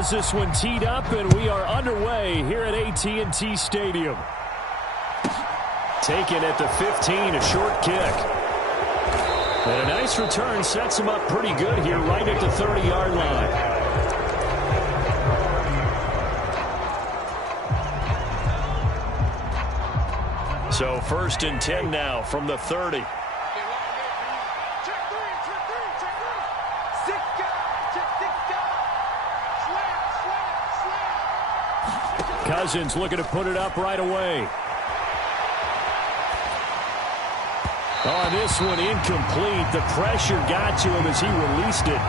has this one teed up, and we are underway here at AT&T Stadium. Taken at the 15, a short kick. And a nice return sets him up pretty good here right at the 30-yard line. So 1st and 10 now from the 30. Cousins looking to put it up right away. On this one, incomplete. The pressure got to him as he released it.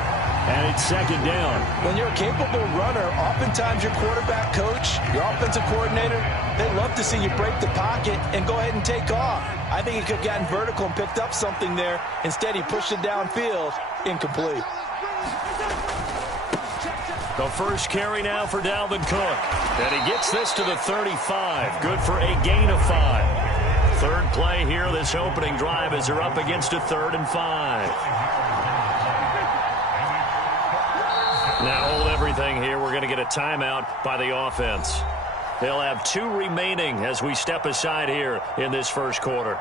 And it's 2nd down. When you're a capable runner, oftentimes your quarterback coach, your offensive coordinator, they love to see you break the pocket and go ahead and take off. I think he could have gotten vertical and picked up something there. Instead, he pushed it downfield. Incomplete. The first carry now for Dalvin Cook. And he gets this to the 35. Good for a gain of 5. Third play here, this opening drive, as they're up against a 3rd and 5. Now hold everything here. We're going to get a timeout by the offense. They'll have 2 remaining as we step aside here in this first quarter.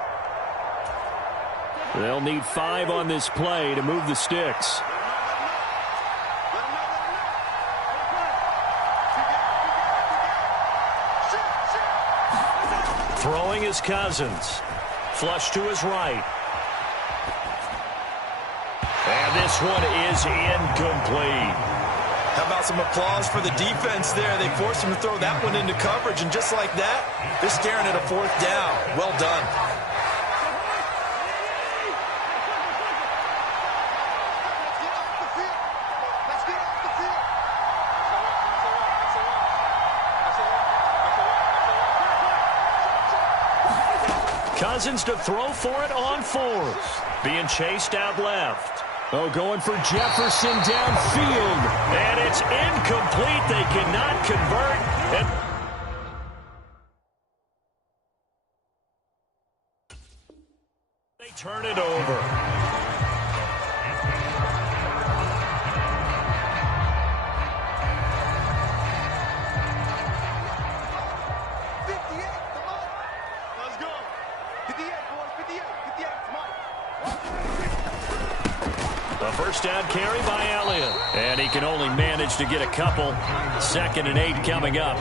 They'll need 5 on this play to move the sticks. Throwing is Cousins. Flush to his right. And this one is incomplete. How about some applause for the defense there? They forced him to throw that one into coverage, and just like that, they're staring at a 4th down. Well done. Cousins to throw for it on 4th. Being chased out left. Oh, going for Jefferson downfield. And it's incomplete. They cannot convert. And they turn it over. A first down carry by Elliott. And he can only manage to get a couple. 2nd and 8 coming up.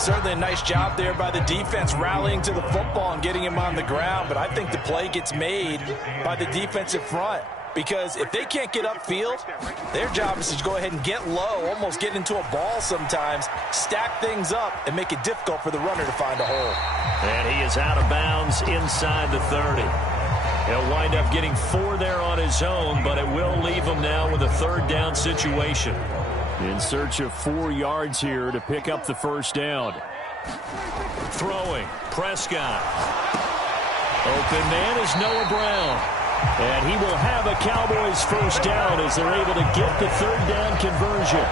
Certainly a nice job there by the defense rallying to the football and getting him on the ground. But I think the play gets made by the defensive front. Because if they can't get upfield, their job is to go ahead and get low, almost get into a ball sometimes, stack things up, and make it difficult for the runner to find a hole. And he is out of bounds inside the 30. He'll wind up getting 4 there on his own, but it will leave him now with a 3rd down situation. In search of 4 yards here to pick up the first down. Throwing, Prescott. Open man is Noah Brown. And he will have a Cowboys first down as they're able to get the 3rd down conversion.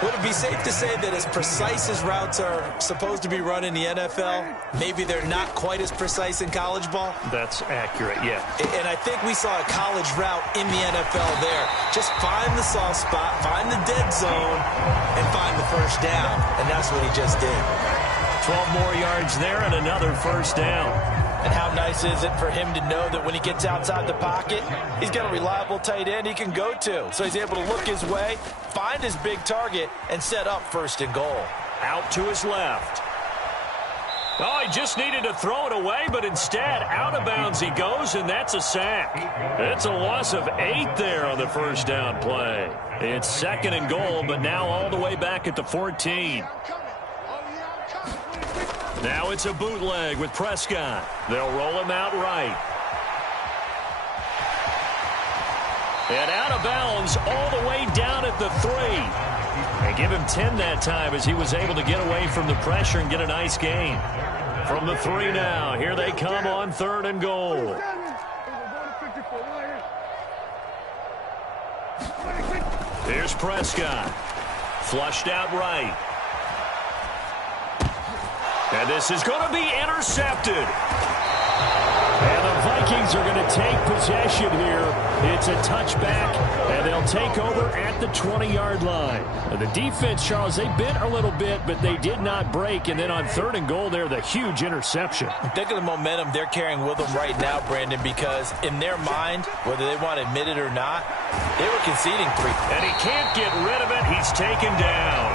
Would it be safe to say that as precise as routes are supposed to be run in the NFL, maybe they're not quite as precise in college ball? That's accurate, yeah. And I think we saw a college route in the NFL there. Just find the soft spot, find the dead zone, and find the first down. And that's what he just did. 12 more yards there and another first down. And how nice is it for him to know that when he gets outside the pocket, he's got a reliable tight end he can go to. So he's able to look his way, find his big target, and set up 1st and goal. Out to his left. Oh, he just needed to throw it away, but instead, out of bounds he goes, and that's a sack. It's a loss of 8 there on the first down play. It's 2nd and goal, but now all the way back at the 14. Now it's a bootleg with Prescott. They'll roll him out right. And out of bounds all the way down at the 3. And give him 10 that time as he was able to get away from the pressure and get a nice gain. From the 3 now, here they come on 3rd and goal. Here's Prescott. Flushed out right. And this is going to be intercepted. And the Vikings are going to take possession here. It's a touchback, and they'll take over at the 20-yard line. The defense, Charles, they bent a little bit, but they did not break. And then on 3rd and goal there, the huge interception. Think of the momentum they're carrying with them right now, Brandon, because in their mind, whether they want to admit it or not, they were conceding 3. And he can't get rid of it. He's taken down.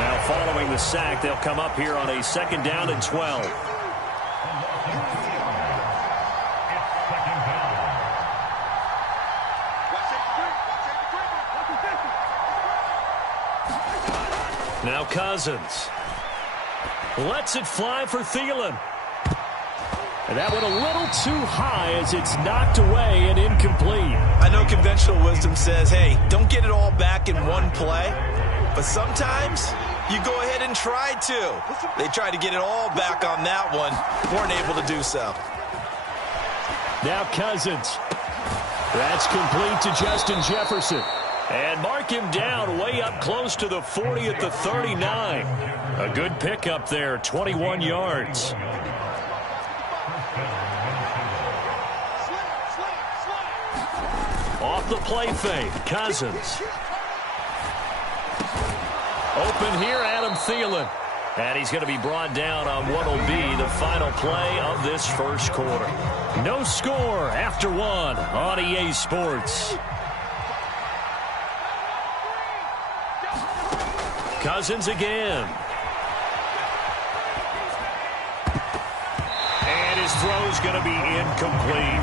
Now following the sack, they'll come up here on a 2nd down and 12. Now Cousins lets it fly for Thielen. And that went a little too high as it's knocked away and incomplete. I know conventional wisdom says, hey, don't get it all back in one play. But sometimes you go ahead and try to. They tried to get it all back on that one. Weren't able to do so. Now Cousins. That's complete to Justin Jefferson. And mark him down way up close to the 40 at the 39. A good pickup there, 21 yards. Off the play fake, Cousins. Open here, Adam Thielen. And he's going to be brought down on what will be the final play of this first quarter. No score after 1 on EA Sports. Cousins again. And his throw's going to be incomplete.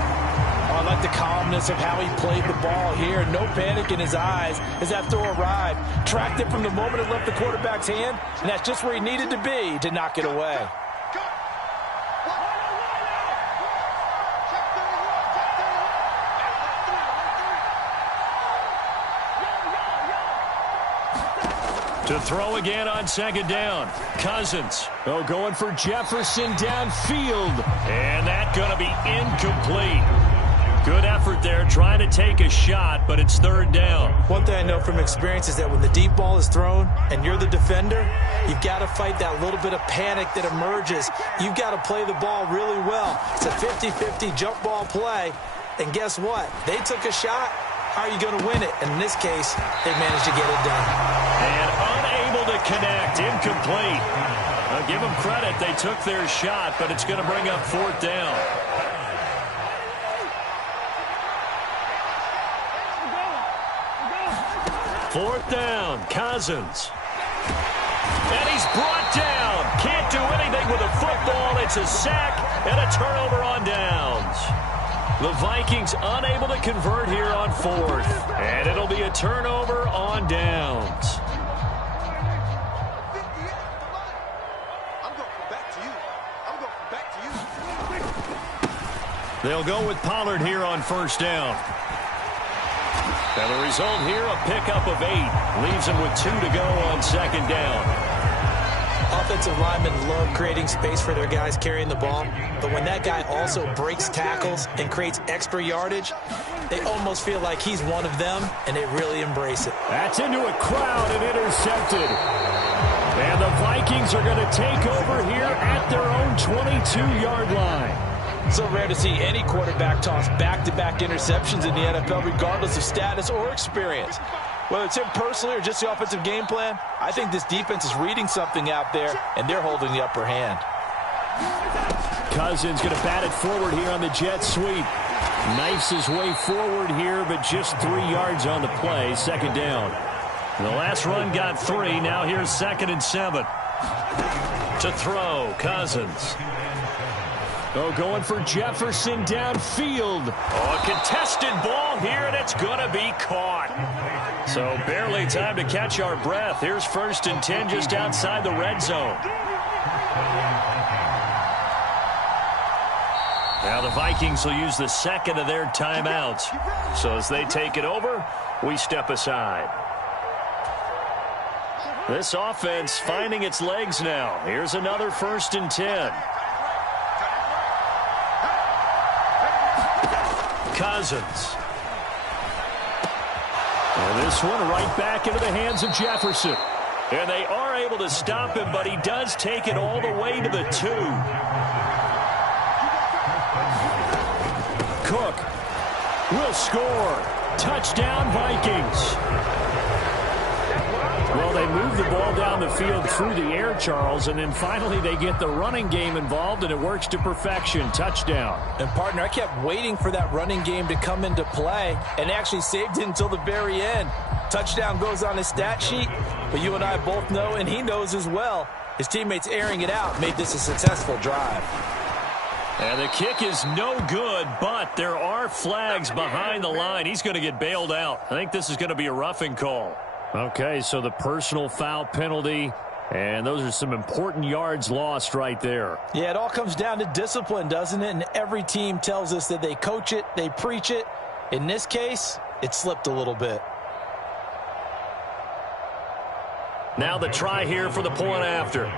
I like the calmness of how he played the ball here. No panic in his eyes as that throw arrived. Tracked it from the moment it left the quarterback's hand, and that's just where he needed to be to knock it away. To throw again on 2nd down. Cousins. Oh, going for Jefferson downfield. And that's going to be incomplete. Good effort there trying to take a shot, but it's 3rd down. One thing I know from experience is that when the deep ball is thrown and you're the defender, you've got to fight that little bit of panic that emerges. You've got to play the ball really well. It's a 50-50 jump ball play. And guess what? They took a shot. How are you going to win it? And in this case, they managed to get it done. And unable to connect, incomplete. I'll give them credit. They took their shot, but it's going to bring up 4th down. Fourth down, Cousins. And he's brought down. Can't do anything with a football. It's a sack and a turnover on downs. The Vikings unable to convert here on 4th. And it'll be a turnover on downs. They'll go with Pollard here on 1st down. And the result here, a pickup of 8. Leaves him with 2 to go on 2nd down. Offensive linemen love creating space for their guys carrying the ball. But when that guy also breaks tackles and creates extra yardage, they almost feel like he's one of them, and they really embrace it. That's into a crowd and intercepted. And the Vikings are going to take over here at their own 22-yard line. So rare to see any quarterback toss back-to-back interceptions in the NFL, regardless of status or experience. Whether it's him personally or just the offensive game plan, I think this defense is reading something out there, and they're holding the upper hand. Cousins going to bat it forward here on the jet sweep. Knifes his way forward here, but just 3 yards on the play. 2nd down. The last run got 3. Now here's 2nd and 7. To throw, Cousins. Oh, going for Jefferson downfield. Oh, a contested ball here, and it's going to be caught. So barely time to catch our breath. Here's 1st and 10 just outside the red zone. Now the Vikings will use the 2nd of their timeouts. So as they take it over, we step aside. This offense finding its legs now. Here's another 1st and 10. Cousins. And this one right back into the hands of Jefferson. And they are able to stop him, but he does take it all the way to the 2. Cook will score. Touchdown, Vikings. Well, they move the ball down the field through the air, Charles, and then finally they get the running game involved, and it works to perfection. Touchdown. And, partner, I kept waiting for that running game to come into play and actually saved it until the very end. Touchdown goes on his stat sheet, but you and I both know, and he knows as well, his teammates airing it out made this a successful drive. And the kick is no good, but there are flags behind the line. He's going to get bailed out. I think this is going to be a roughing call. Okay, so the personal foul penalty, and those are some important yards lost right there. Yeah, it all comes down to discipline, doesn't it? And every team tells us that they coach it, they preach it. In this case, it slipped a little bit. Now the try here for the point after.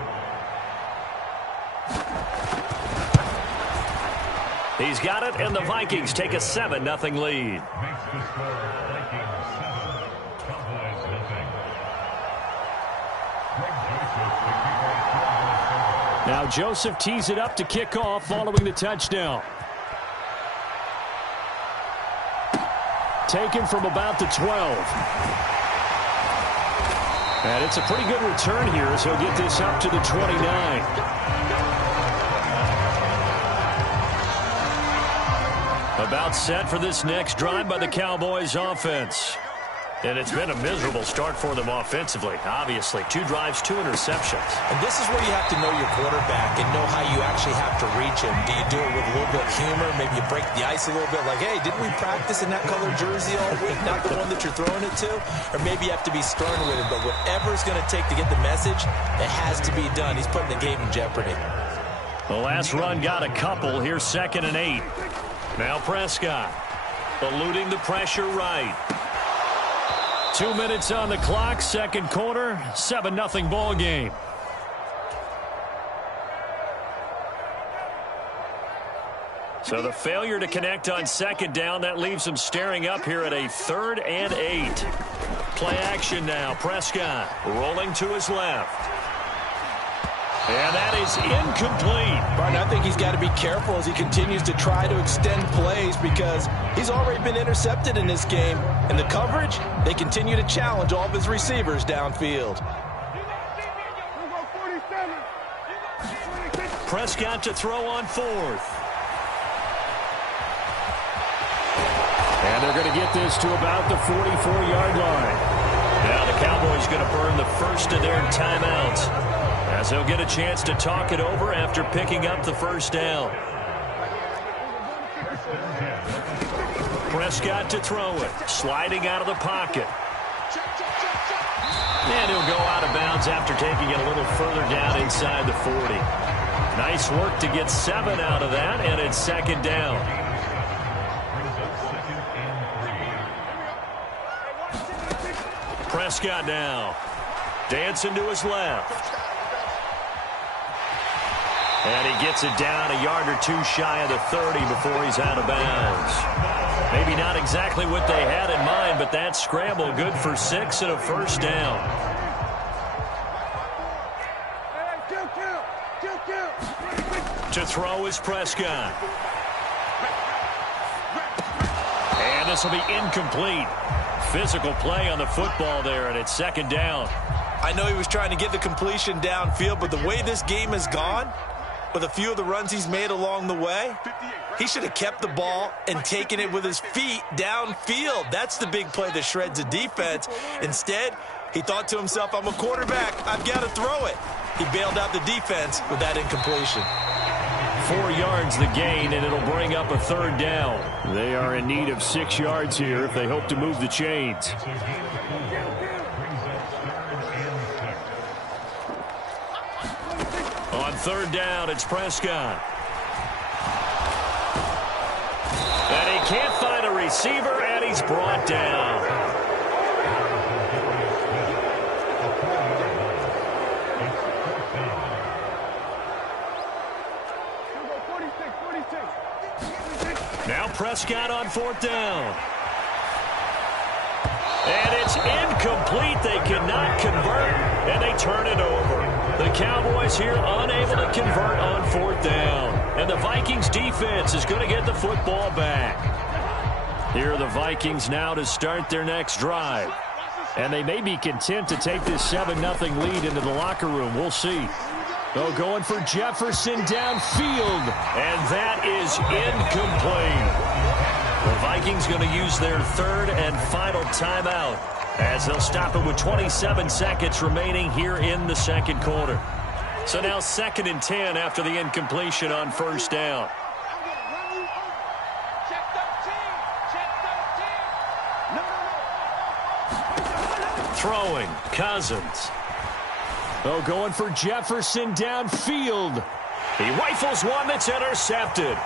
He's got it, and the Vikings take a 7-0 lead. Now Joseph tees it up to kick off following the touchdown. Taken from about the 12. And it's a pretty good return here as he'll get this up to the 29. About set for this next drive by the Cowboys offense. And it's been a miserable start for them offensively. Obviously, 2 drives, 2 interceptions. And this is where you have to know your quarterback and know how you actually have to reach him. Do you do it with a little bit of humor? Maybe you break the ice a little bit like, hey, didn't we practice in that colored jersey all week? Not the one that you're throwing it to? Or maybe you have to be stern with him. But whatever it's going to take to get the message, it has to be done. He's putting the game in jeopardy. The last run got a couple. Here's 2nd and 8. Now Prescott eluding the pressure right. 2 minutes on the clock, second quarter, 7-0 ball game. So the failure to connect on 2nd down, that leaves them staring up here at a 3rd and 8. Play action now. Prescott rolling to his left. And that is incomplete. Martin, I think he's got to be careful as he continues to try to extend plays because he's already been intercepted in this game. And the coverage, they continue to challenge all of his receivers downfield. Prescott to throw on 4th. And they're going to get this to about the 44-yard line. Now the Cowboys going to burn the first of their timeouts, as they'll get a chance to talk it over after picking up the first down. Prescott to throw it, sliding out of the pocket. And he'll go out of bounds after taking it a little further down inside the 40. Nice work to get 7 out of that, and it's 2nd down. Prescott now, dancing to his left. And he gets it down a yard or 2 shy of the 30 before he's out of bounds. Maybe not exactly what they had in mind, but that scramble good for 6 and a first down. To throw is Prescott. And this will be incomplete. Physical play on the football there, and it's 2nd down. I know he was trying to get the completion downfield, but the way this game has gone, with a few of the runs he's made along the way, he should have kept the ball and taken it with his feet downfield. That's the big play that shreds a defense. Instead, he thought to himself, I'm a quarterback, I've got to throw it. He bailed out the defense with that incompletion. 4 yards the gain, and it'll bring up a 3rd down. They are in need of 6 yards here if they hope to move the chains. On 3rd down, it's Prescott. And he can't find a receiver, and he's brought down. Now Prescott on 4th down. And it's incomplete. They cannot convert, and they turn it over. The Cowboys here unable to convert on 4th down. And the Vikings defense is going to get the football back. Here are the Vikings now to start their next drive. And they may be content to take this 7-0 lead into the locker room. We'll see. Oh, going for Jefferson downfield. And that is incomplete. The Vikings going to use their third and final timeout as they'll stop it with 27 seconds remaining here in the second quarter. So now 2nd and 10 after the incompletion on first down. Throwing, Cousins. Oh, going for Jefferson downfield. He rifles one that's intercepted.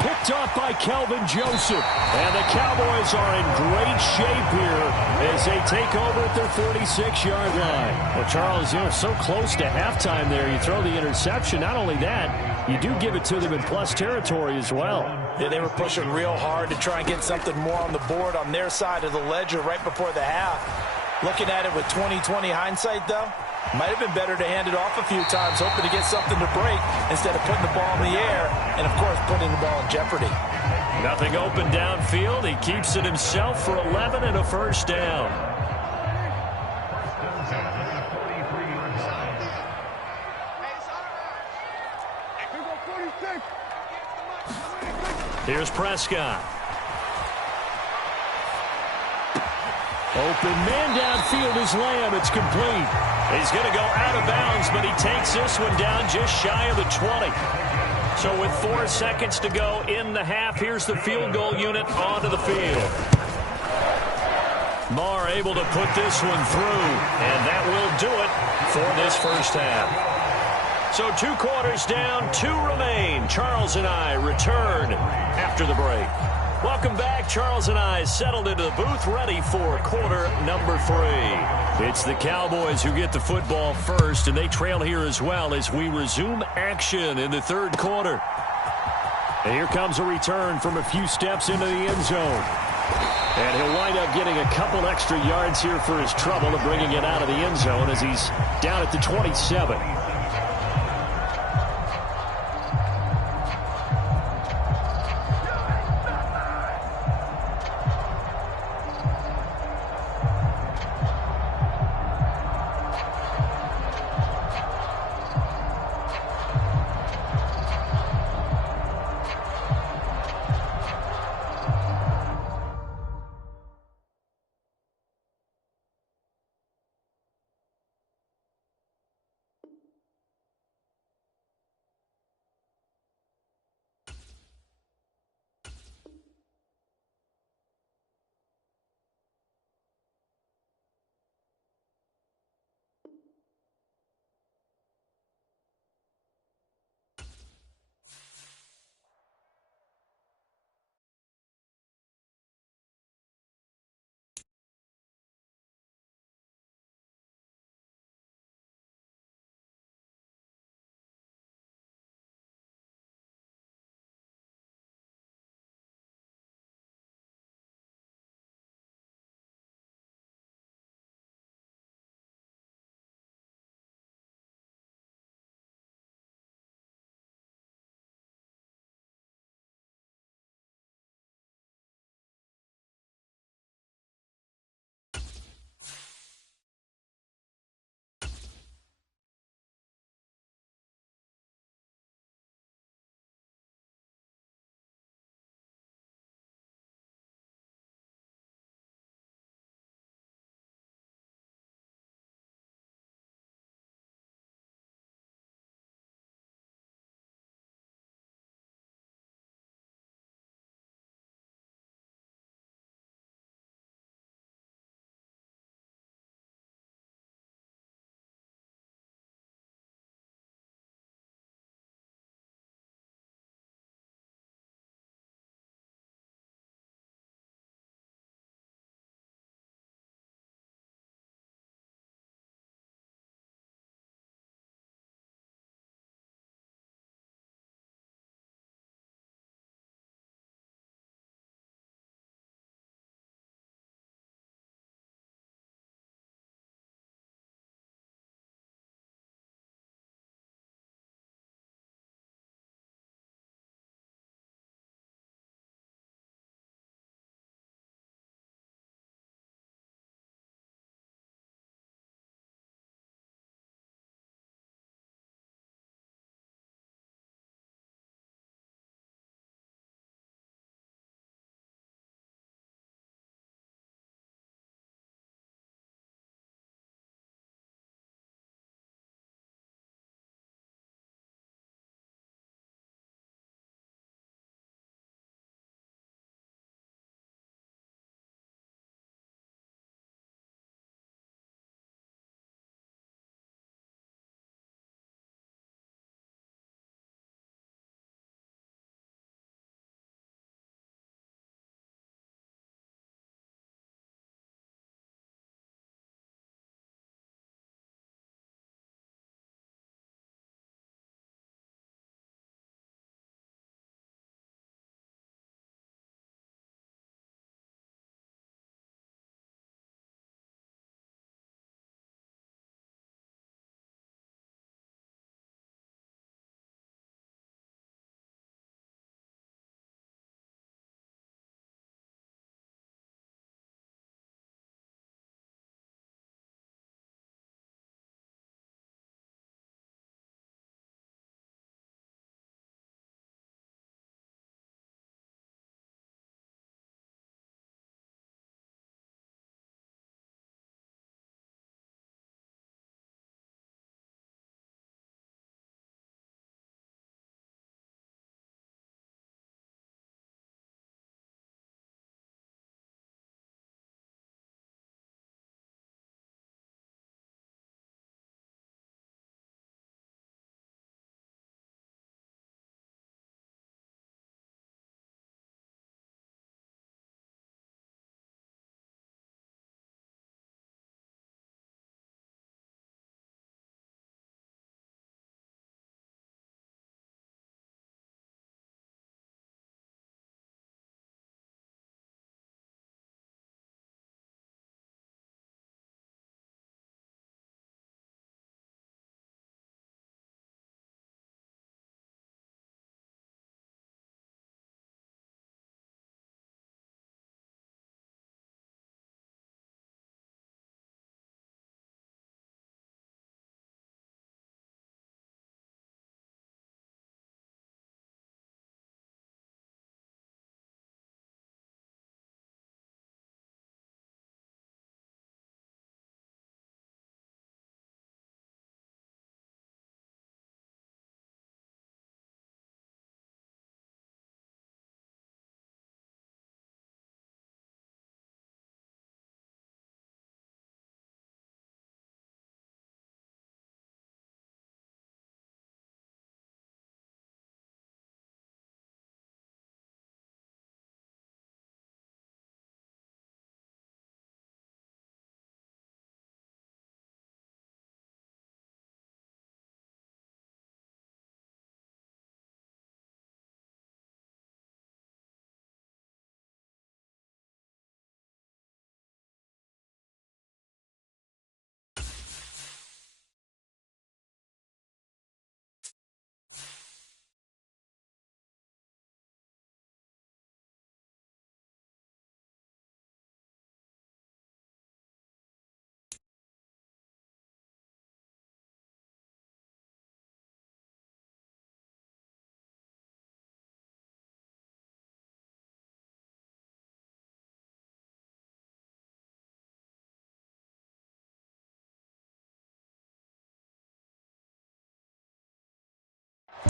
Picked off by Kelvin Joseph. And the Cowboys are in great shape here as they take over at their 46-yard line. Well, Charles, so close to halftime there. You throw the interception. Not only that, you do give it to them in plus territory as well. Yeah, they were pushing real hard to try and get something more on the board on their side of the ledger right before the half. Looking at it with 20/20 hindsight, though, might have been better to hand it off a few times, hoping to get something to break instead of putting the ball in the air and, of course, putting the ball in jeopardy. Nothing open downfield. He keeps it himself for 11 and a first down. Here's Prescott. Open man downfield is Lamb. It's complete. He's going to go out of bounds, but he takes this one down just shy of the 20. So with 4 seconds to go in the half, here's the field goal unit onto the field. Marr able to put this one through, and that will do it for this first half. So 2 quarters down, 2 remain. Charles and I return after the break. Welcome back. Charles and I settled into the booth, ready for quarter number 3. It's the Cowboys who get the football first, and they trail here as well as we resume action in the third quarter. And here comes a return from a few steps into the end zone. And he'll wind up getting a couple extra yards here for his trouble of bringing it out of the end zone as he's down at the 27.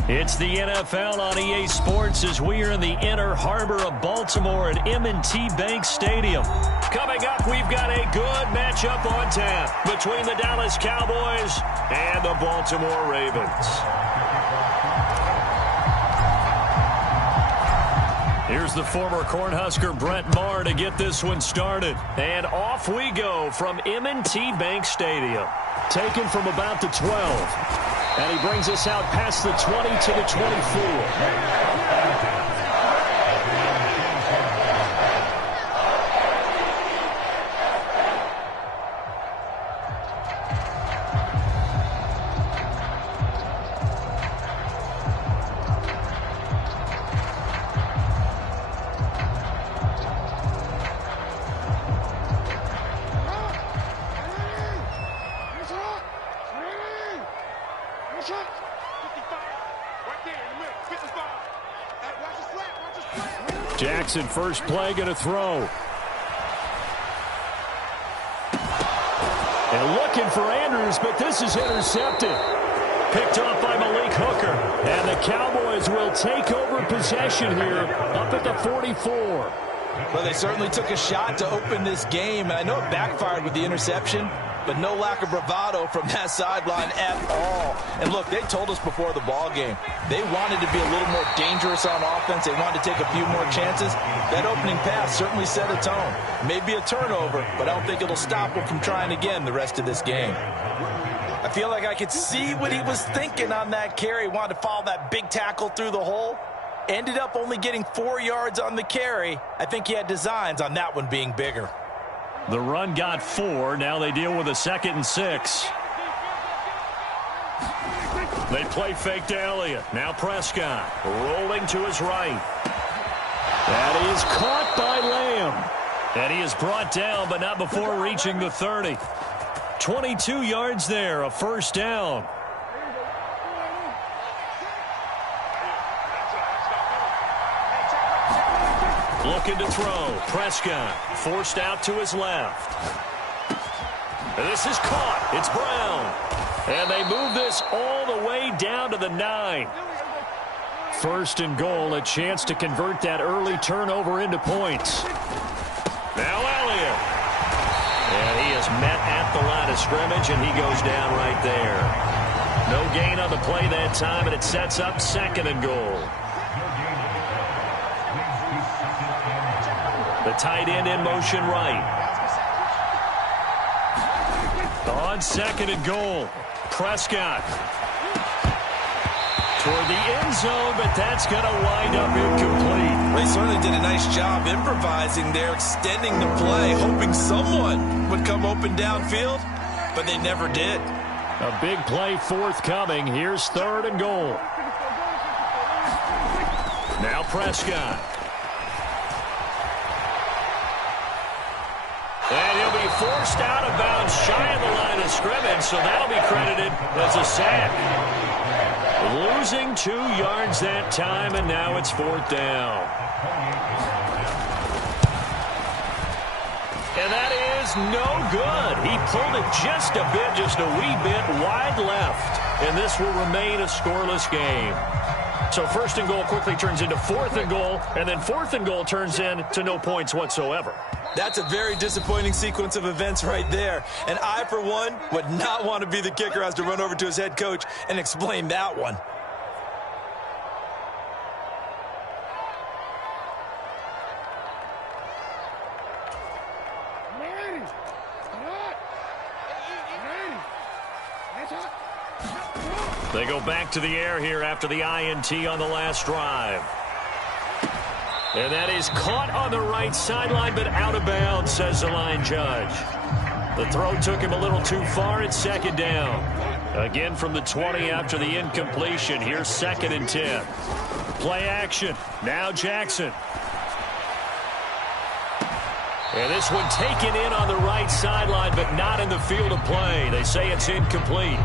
It's the NFL on EA Sports as we are in the inner harbor of Baltimore at M&T Bank Stadium. Coming up, we've got a good matchup on tap between the Dallas Cowboys and the Baltimore Ravens. Here's the former Cornhusker Brett Maher to get this one started. And off we go from M&T Bank Stadium. Taken from about the 12. And he brings us out past the 20 to the 24. Jackson, first play, going to throw. And looking for Andrews, but this is intercepted. Picked off by Malik Hooker. And the Cowboys will take over possession here up at the 44. Well, they certainly took a shot to open this game. And I know it backfired with the interception, but no lack of bravado from that sideline at all. And look, they told us before the ball game, they wanted to be a little more dangerous on offense. They wanted to take a few more chances. That opening pass certainly set a tone. Maybe a turnover, but I don't think it'll stop them from trying again the rest of this game. I feel like I could see what he was thinking on that carry. Wanted to follow that big tackle through the hole. Ended up only getting 4 yards on the carry. I think he had designs on that one being bigger. The run got 4. Now they deal with a 2nd and 6. They play fake to Elliott. Now Prescott rolling to his right. That is caught by Lamb. And he is brought down, but not before reaching the 30. 22 yards there, a first down. Looking to throw. Prescott forced out to his left. This is caught. It's Brown. And they move this all the way down to the 9. First and goal, a chance to convert that early turnover into points. Now Elliott. And he is met at the line of scrimmage, and he goes down right there. No gain on the play that time, and it sets up 2nd and goal. The tight end in motion right. On 2nd and goal. Prescott. Toward the end zone, but that's going to wind up incomplete. They certainly did a nice job improvising there, extending the play, hoping someone would come open downfield, but they never did. A big play forthcoming. Here's 3rd and goal. Now Prescott. And he'll be forced out of bounds shy of the line of scrimmage, so that'll be credited as a sack. Losing 2 yards that time, and now it's 4th down. And that is no good. He pulled it just a wee bit wide left, and this will remain a scoreless game. So 1st and goal quickly turns into 4th and goal, and then 4th and goal turns into no points whatsoever. That's a very disappointing sequence of events right there. And I, for one, would not want to be the kicker who has to run over to his head coach and explain that one. They go back to the air here after the INT on the last drive. And that is caught on the right sideline, but out of bounds, says the line judge. The throw took him a little too far. It's 2nd down. Again from the 20 after the incompletion. Here's 2nd and 10. Play action. Now Jackson. And this one taken in on the right sideline, but not in the field of play. They say it's incomplete.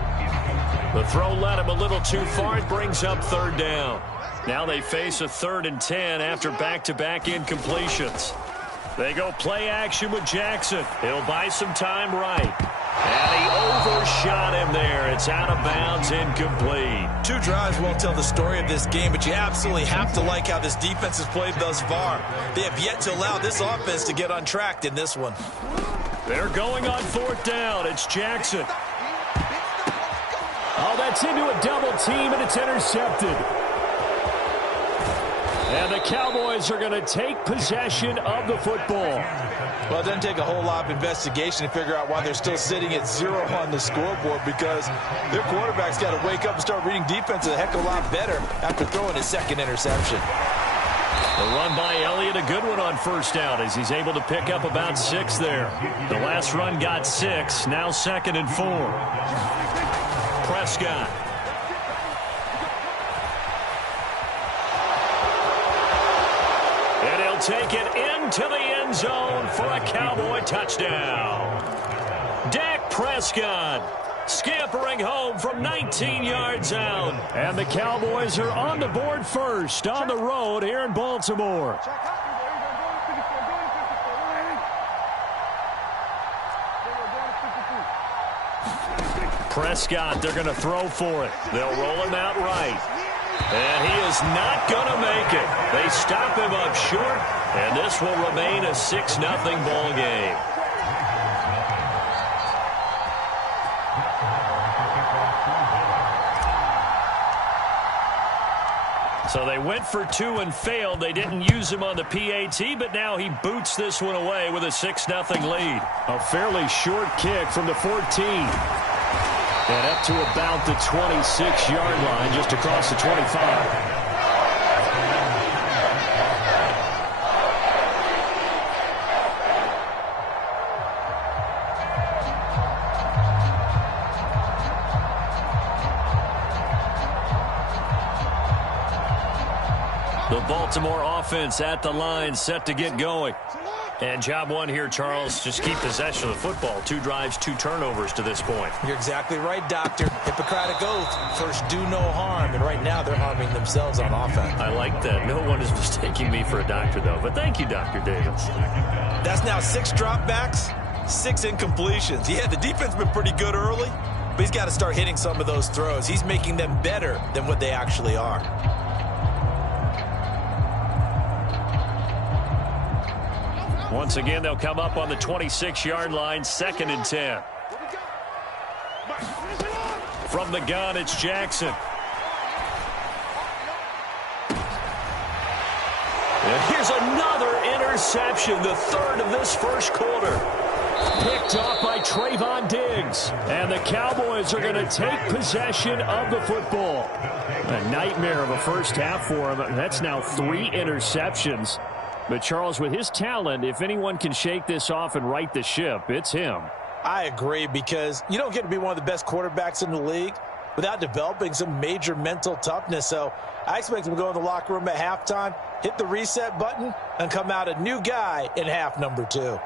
The throw led him a little too far. It brings up 3rd down. Now they face a 3rd and 10 after back-to-back incompletions. They go play action with Jackson. He'll buy some time right. And he overshot him there. It's It's out of bounds, incomplete. 2 drives won't tell the story of this game, but you absolutely have to like how this defense has played thus far. They have yet to allow this offense to get untracked in this one. They're going on 4th down. It's Jackson. Oh, that's into a double team, and it's intercepted. And the Cowboys are going to take possession of the football. Well, it doesn't take a whole lot of investigation to figure out why they're still sitting at 0 on the scoreboard, because their quarterback's got to wake up and start reading defense a heck of a lot better after throwing his 2nd interception. The run by Elliott, a good one on 1st down as he's able to pick up about 6 there. The last run got 6, now 2nd and 4. Prescott. And he'll take it into the end zone for a Cowboy touchdown. Dak Prescott scampering home from 19 yards out. And the Cowboys are on the board first on the road here in Baltimore. Prescott, they're going to throw for it. They'll roll him out right. And he is not going to make it. They stop him up short, and this will remain a 6-0 ball game. So they went for 2 and failed. They didn't use him on the PAT, but now he boots this one away with a 6-0 lead. A fairly short kick from the 14. And up to about the 26-yard line, just across the 25. The Baltimore offense at the line, set to get going. And job one here, Charles, just keep possession of the football. 2 drives, 2 turnovers to this point. You're exactly right, Doctor. Hippocratic oath. First, do no harm. And right now, they're harming themselves on offense. I like that. No one is mistaking me for a doctor, though. But thank you, Dr. Davis. That's now 6 dropbacks, 6 incompletions. Yeah, the defense has been pretty good early, but he's got to start hitting some of those throws. He's making them better than what they actually are. Once again, they'll come up on the 26-yard line, 2nd and 10. From the gun, it's Jackson. And here's another interception, the 3rd of this first quarter. Picked off by Trayvon Diggs. And the Cowboys are going to take possession of the football. A nightmare of a first half for him. That's now 3 interceptions. But, Charles, with his talent, if anyone can shake this off and right the ship, it's him. I agree, because you don't get to be one of the best quarterbacks in the league without developing some major mental toughness. So I expect him to go in the locker room at halftime, hit the reset button, and come out a new guy in half number 2.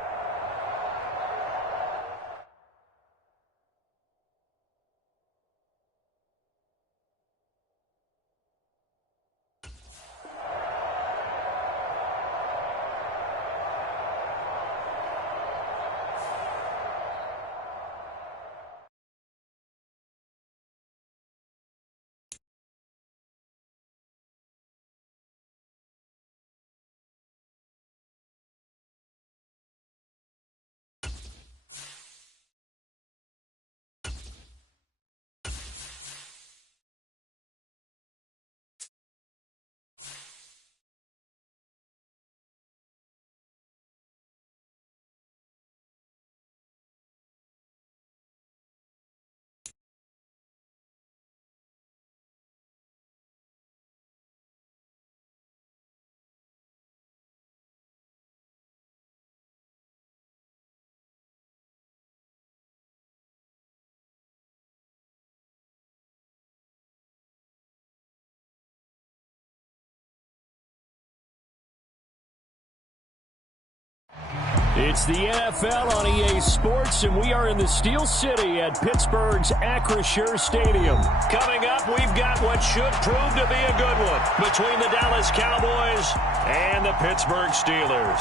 It's the NFL on EA Sports, and we are in the Steel City at Pittsburgh's Acrisure Stadium. Coming up, we've got what should prove to be a good one between the Dallas Cowboys and the Pittsburgh Steelers.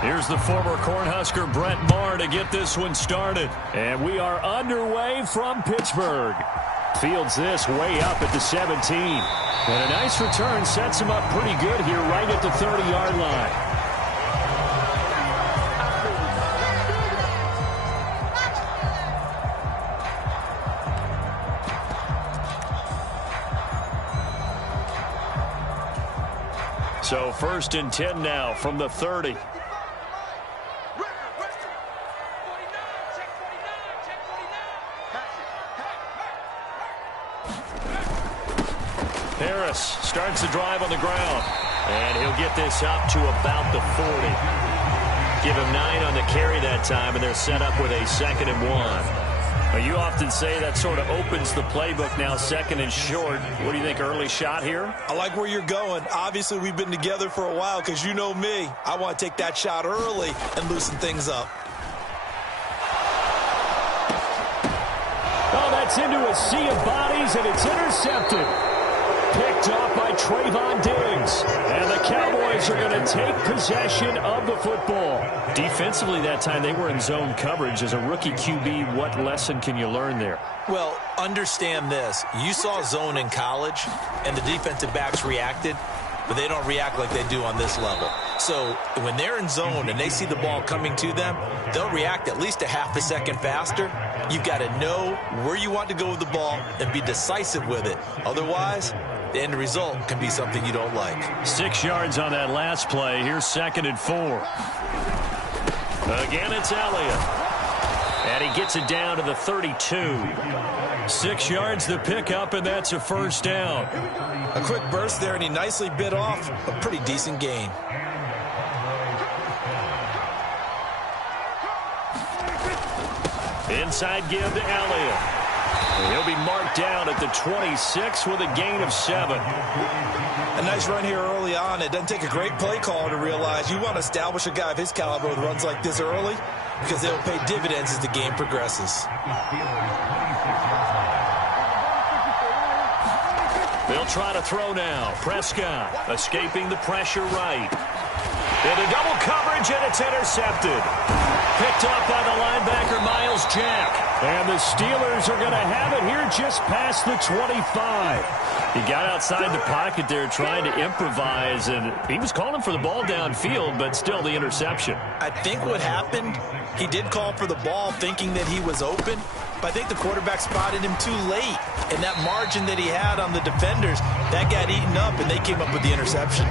Here's the former Cornhusker Brett Maher to get this one started. And we are underway from Pittsburgh. Fields this way up at the 17. And a nice return sets him up pretty good here right at the 30-yard line. So 1st and 10 now from the 30. Harris starts the drive on the ground. And he'll get this up to about the 40. Give him 9 on the carry that time, and they're set up with a 2nd and 1. Well, you often say that sort of opens the playbook now, 2nd and short. What do you think, early shot here? I like where you're going. Obviously, we've been together for a while because you know me. I want to take that shot early and loosen things up. Oh, that's into a sea of bodies, and it's intercepted. Picked off by Trayvon Diggs. And the Cowboys are going to take possession of the football. Defensively that time, they were in zone coverage. As a rookie QB, what lesson can you learn there? Well, understand this. You saw zone in college, and the defensive backs reacted, but they don't react like they do on this level. So when they're in zone and they see the ball coming to them, they'll react at least a half a second faster. You've got to know where you want to go with the ball and be decisive with it. Otherwise, the end result can be something you don't like. 6 yards on that last play. Here's 2nd and 4. Again, it's Elliott. And he gets it down to the 32. 6 yards the pickup, and that's a 1st down. A quick burst there, and he nicely bit off a pretty decent gain. Inside give to Elliott. He'll be marked down at the 26 with a gain of 7. A nice run here early on. It doesn't take a great play caller to realize you want to establish a guy of his caliber with runs like this early because they'll pay dividends as the game progresses. They'll try to throw now. Prescott escaping the pressure right. Into double coverage, and it's intercepted. Picked up by the linebacker, Miles Jack. And the Steelers are going to have it here just past the 25. He got outside the pocket there trying to improvise, and he was calling for the ball downfield, but still the interception. I think what happened, he did call for the ball thinking that he was open, but I think the quarterback spotted him too late. And that margin that he had on the defenders, that got eaten up, and they came up with the interception.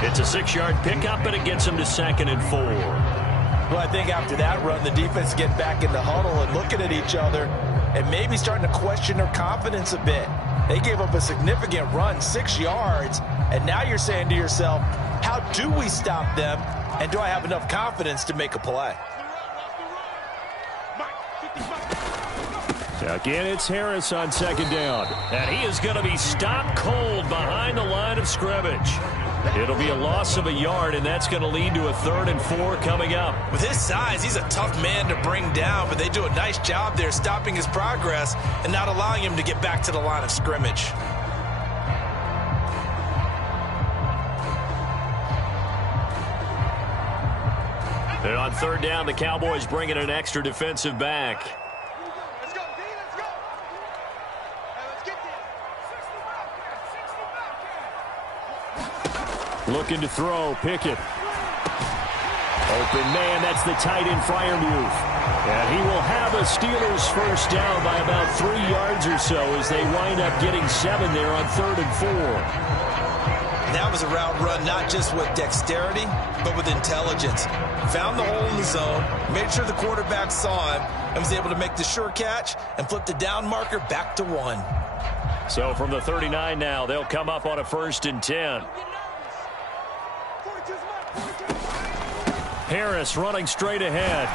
It's a 6-yard pickup, and it gets him to 2nd and 4. Well, I think after that run, the defense get back in the huddle and looking at each other and maybe starting to question their confidence a bit. They gave up a significant run, 6 yards, and now you're saying to yourself, how do we stop them, and do I have enough confidence to make a play? Again, it's Harris on 2nd down. And he is going to be stopped cold behind the line of scrimmage. It'll be a loss of a yard, and that's going to lead to a 3rd and 4 coming up. With his size, he's a tough man to bring down, but they do a nice job there stopping his progress and not allowing him to get back to the line of scrimmage. And on 3rd down, the Cowboys bring in an extra defensive back. Let's go, D, let's go. Hey, let's get there. Looking to throw, Pickett. Open man, that's the tight end Freiermuth. And he will have a Steelers 1st down by about 3 yards or so as they wind up getting 7 there on 3rd and 4. That was a route run not just with dexterity, but with intelligence. Found the hole in the zone, made sure the quarterback saw him, and was able to make the sure catch and flip the down marker back to 1. So from the 39 now, they'll come up on a 1st and 10. Harris running straight ahead.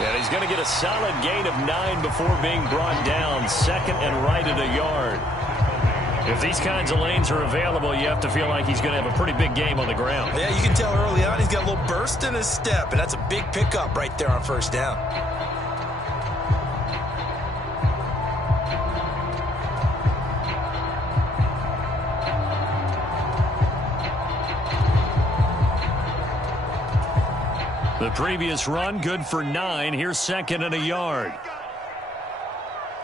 And he's going to get a solid gain of 9 before being brought down. 2nd and right at a yard. If these kinds of lanes are available, you have to feel like he's going to have a pretty big game on the ground. Yeah, you can tell early on he's got a little burst in his step, and that's a big pickup right there on 1st down. The previous run, good for 9. Here's second and a yard.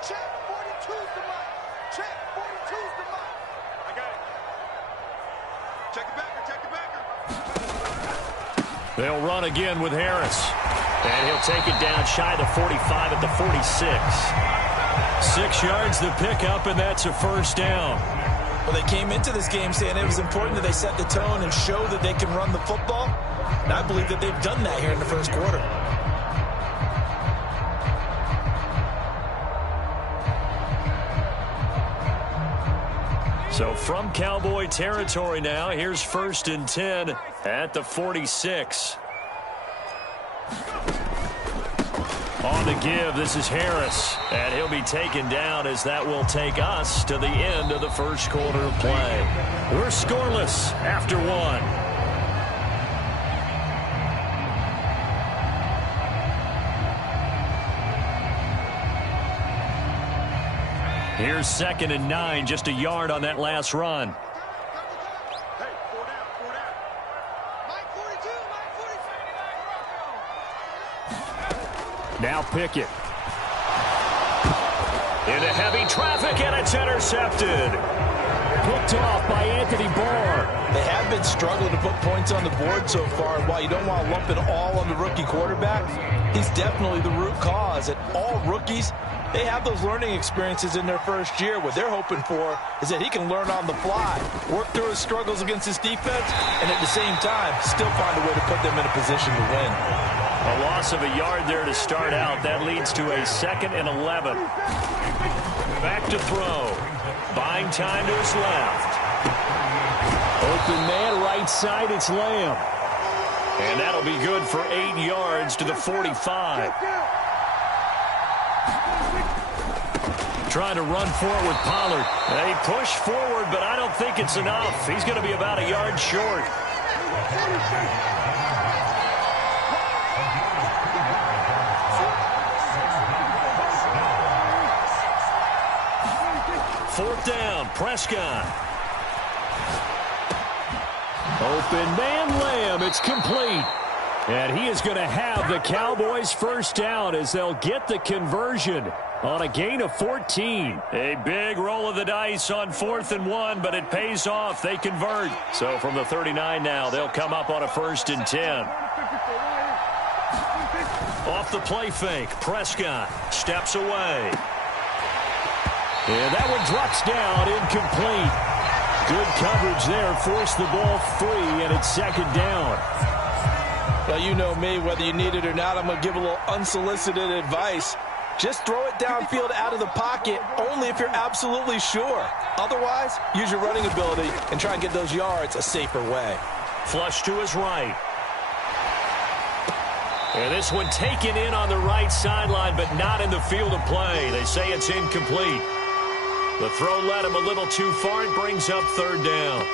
Check 42's the mark. Check 42's the mark. I got it. Check it backer. Check it backer. They'll run again with Harris. And he'll take it down shy of the 45 at the 46. 6 yards the pickup, and that's a first down. Well, they came into this game saying it was important that they set the tone and show that they can run the football. And I believe that they've done that here in the first quarter. So from Cowboy territory now, here's 1st and 10 at the 46. On the give, this is Harris, and he'll be taken down as that will take us to the end of the first quarter of play. We're scoreless after 1. Here's 2nd and 9, just a yard on that last run. Hey, 4 down, 4 down. Mike 42, Mike 45. Now Pickett. Into heavy traffic, and it's intercepted. Picked off by Anthony Barr. They have been struggling to put points on the board so far, and while you don't want to lump it all on the rookie quarterback, he's definitely the root cause. And all rookies, they have those learning experiences in their first year. What they're hoping for is that he can learn on the fly, work through his struggles against his defense, and at the same time, still find a way to put them in a position to win. A loss of a yard there to start out. That leads to a 2nd and 11. Back to throw. Buying time to his left. Open man right side, it's Lamb. And that'll be good for 8 yards to the 45. Trying to run forward with Pollard. They push forward, but I don't think it's enough. He's going to be about a yard short. Fourth down, Prescott. Open man, Lamb. It's complete. And he is going to have the Cowboys' first down as they'll get the conversion on a gain of 14. A big roll of the dice on 4th and 1, but it pays off. They convert. So from the 39 now, they'll come up on a 1st and 10. Off the play fake, Prescott steps away. And that one drops down, incomplete. Good coverage there, forced the ball free, and it's 2nd down. Well, you know me, whether you need it or not, I'm going to give a little unsolicited advice. Just throw it downfield out of the pocket, only if you're absolutely sure. Otherwise, use your running ability and try and get those yards a safer way. Flush to his right. And this one taken in on the right sideline, but not in the field of play. They say it's incomplete. The throw led him a little too far. It brings up 3rd down.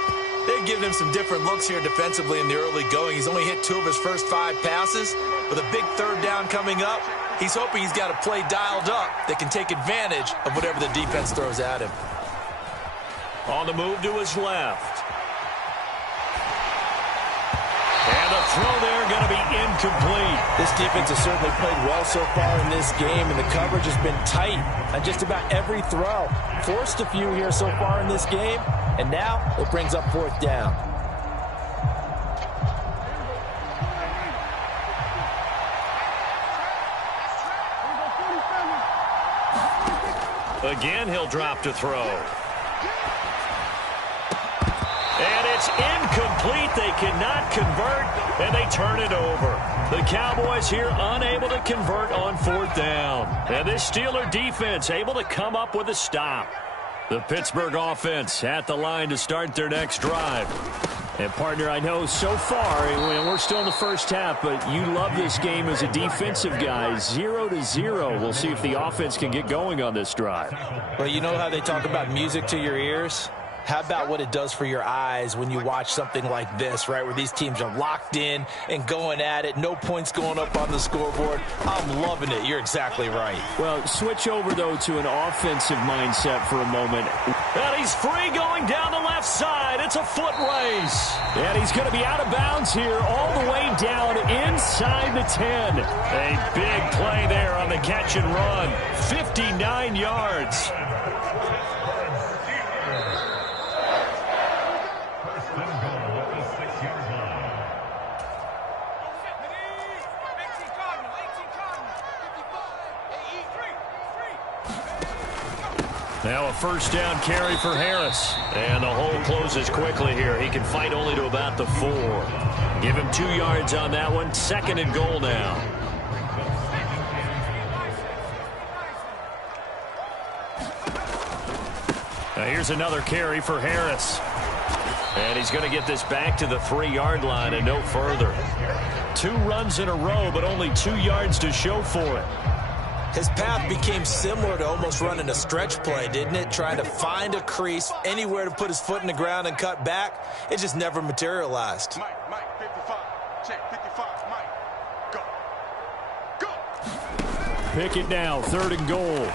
They've given him some different looks here defensively in the early going. He's only hit 2 of his first 5 passes. With a big 3rd down coming up, he's hoping he's got a play dialed up that can take advantage of whatever the defense throws at him. On the move to his left. And the throw there going to be incomplete. This defense has certainly played well so far in this game, and the coverage has been tight on just about every throw. Forced a few here so far in this game, and now it brings up 4th down. Again, he'll drop to throw. And it's incomplete. They cannot convert, and they turn it over. The Cowboys here unable to convert on 4th down. And this Steeler defense able to come up with a stop. The Pittsburgh offense at the line to start their next drive. And, partner, I know so far, we're still in the first half, but you love this game as a defensive guy. 0-0. We'll see if the offense can get going on this drive. Well, you know how they talk about music to your ears? How about what it does for your eyes when you watch something like this, right, where these teams are locked in and going at it, no points going up on the scoreboard? I'm loving it. You're exactly right. Well, switch over, though, to an offensive mindset for a moment. And he's free going down the left side. It's a foot race. And he's going to be out of bounds here all the way down inside the 10. A big play there on the catch and run. 59 yards. Now a first down carry for Harris. And the hole closes quickly here. He can fight only to about the 4. Give him 2 yards on that one. 2nd and goal now. Now here's another carry for Harris. And he's going to get this back to the 3-yard line and no further. 2 runs in a row, but only 2 yards to show for it. His path became similar to almost running a stretch play, didn't it? Trying to find a crease, anywhere to put his foot in the ground and cut back. It just never materialized. Mike, 55. Check, 55, Mike. Go. Go. Pick it now, 3rd and goal.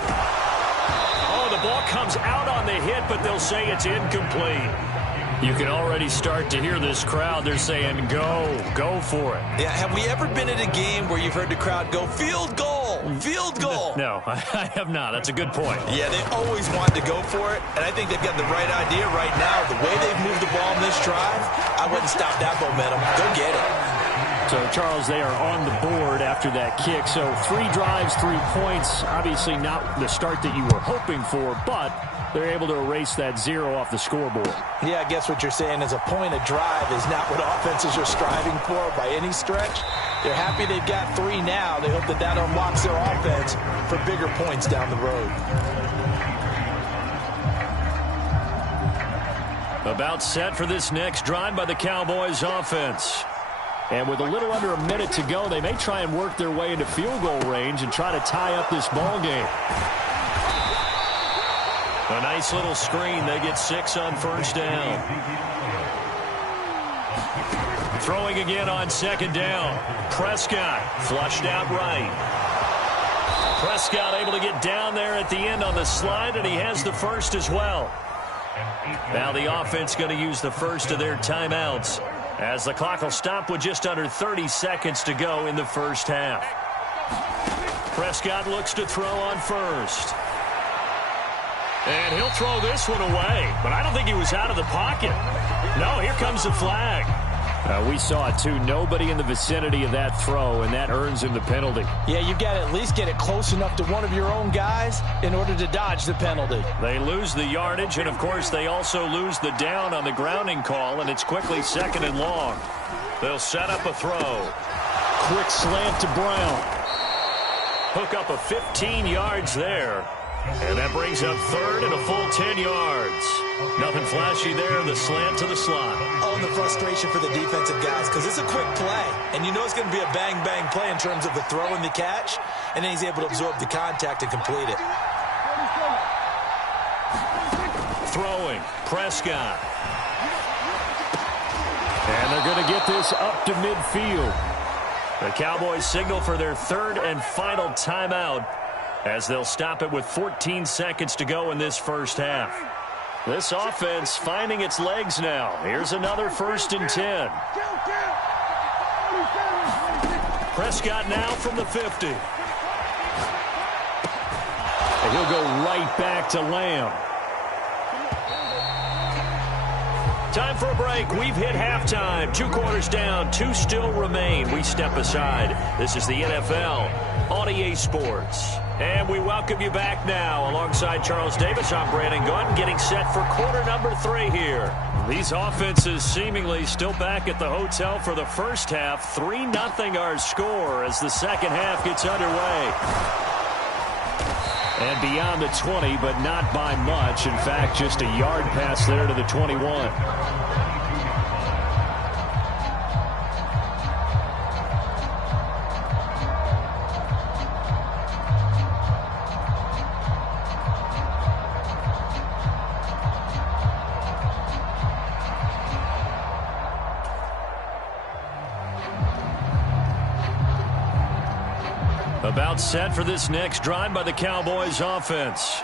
Oh, the ball comes out on the hit, but they'll say it's incomplete. You can already start to hear this crowd. They're saying, go for it. Yeah, have we ever been at a game where you've heard the crowd go, field goal, field goal? No, I have not. That's a good point. Yeah, they always want to go for it, and I think they've got the right idea right now. The way they've moved the ball in this drive, I wouldn't stop that momentum. Go get it. So, Charles, they are on the board after that kick. So 3 drives, 3 points. Obviously not the start that you were hoping for, but they're able to erase that 0 off the scoreboard. Yeah, I guess what you're saying is a point of drive is not what offenses are striving for by any stretch. They're happy they've got 3 now. They hope that that unlocks their offense for bigger points down the road. About set for this next drive by the Cowboys offense. And with a little under a minute to go, they may try and work their way into field goal range and try to tie up this ball game. A nice little screen. They get 6 on first down. Throwing again on 2nd down. Prescott flushed out right. Prescott able to get down there at the end on the slide, and he has the first as well. Now the offense going to use the first of their timeouts, as the clock will stop with just under 30 seconds to go in the first half. Prescott looks to throw on first. And he'll throw this one away, but I don't think he was out of the pocket. No, here comes the flag. We saw it, too. Nobody in the vicinity of that throw, and that earns him the penalty. Yeah, you've got to at least get it close enough to one of your own guys in order to dodge the penalty. They lose the yardage, and, of course, they also lose the down on the grounding call, and it's quickly 2nd and long. They'll set up a throw. Quick slant to Brown. Hook up a 15 yards there. And that brings up 3rd and a full 10 yards. Nothing flashy there, the slant to the slot. Oh, and the frustration for the defensive guys, because it's a quick play. And you know it's going to be a bang-bang play in terms of the throw and the catch. And then he's able to absorb the contact and complete it. Throwing, Prescott. And they're going to get this up to midfield. The Cowboys signal for their 3rd and final timeout, as they'll stop it with 14 seconds to go in this first half. This offense finding its legs now. Here's another 1st and 10. Prescott now from the 50. And he'll go right back to Lamb. Time for a break. We've hit halftime. 2 quarters down, 2 still remain. We step aside. This is the NFL on EA Sports. And we welcome you back now. Alongside Charles Davis, I'm Brandon Gunn, getting set for quarter number 3 here. These offenses seemingly still back at the hotel for the first half. 3-0 our score as the second half gets underway. And beyond the 20, but not by much. In fact, just a yard pass there to the 21. About set for this next drive by the Cowboys offense.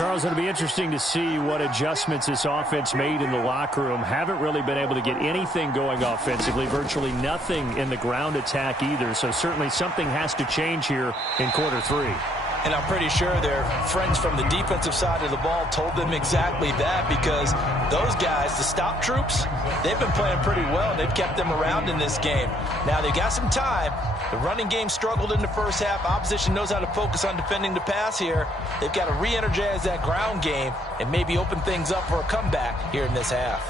Charles, it'll be interesting to see what adjustments this offense made in the locker room. Haven't really been able to get anything going offensively, virtually nothing in the ground attack either. So certainly something has to change here in quarter three. And I'm pretty sure their friends from the defensive side of the ball told them exactly that, because those guys, the stop troops, they've been playing pretty well. They've kept them around in this game. Now, they've got some time. The running game struggled in the first half. Opposition knows how to focus on defending the pass here. They've got to re-energize that ground game and maybe open things up for a comeback here in this half.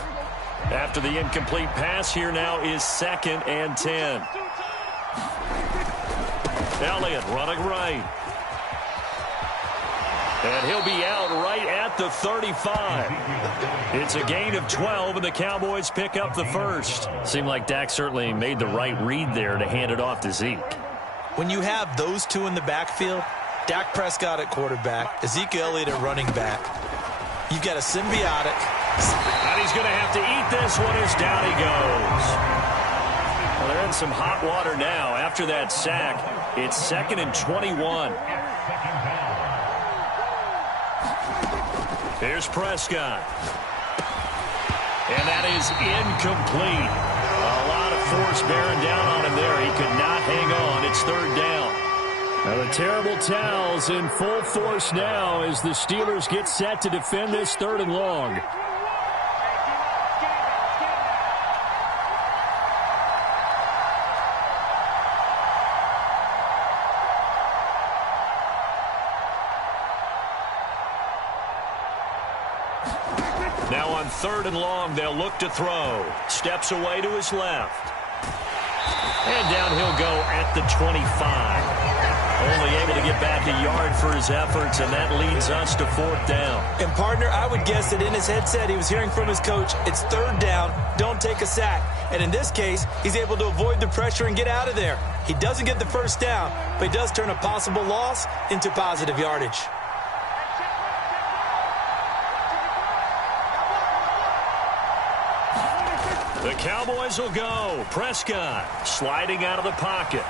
After the incomplete pass, here now is 2nd and 10. Elliott running right. And he'll be out right at the 35. It's a gain of 12, and the Cowboys pick up the first. Seemed like Dak certainly made the right read there to hand it off to Zeke. When you have those two in the backfield, Dak Prescott at quarterback, Ezekiel Elliott at running back, you've got a symbiotic. And he's going to have to eat this one as down he goes. Well, they're in some hot water now. After that sack, it's 2nd and 21. Here's Prescott. And that is incomplete. A lot of force bearing down on him there. He could not hang on. It's 3rd down. Now the terrible towels in full force now as the Steelers get set to defend this 3rd and long. Now on 3rd and long, they'll look to throw. Steps away to his left. And down he'll go at the 25. Only able to get back a yard for his efforts, and that leads us to 4th down. And, partner, I would guess that in his headset he was hearing from his coach, it's 3rd down, don't take a sack. And in this case, he's able to avoid the pressure and get out of there. He doesn't get the first down, but he does turn a possible loss into positive yardage. The Cowboys will go. Prescott sliding out of the pocket.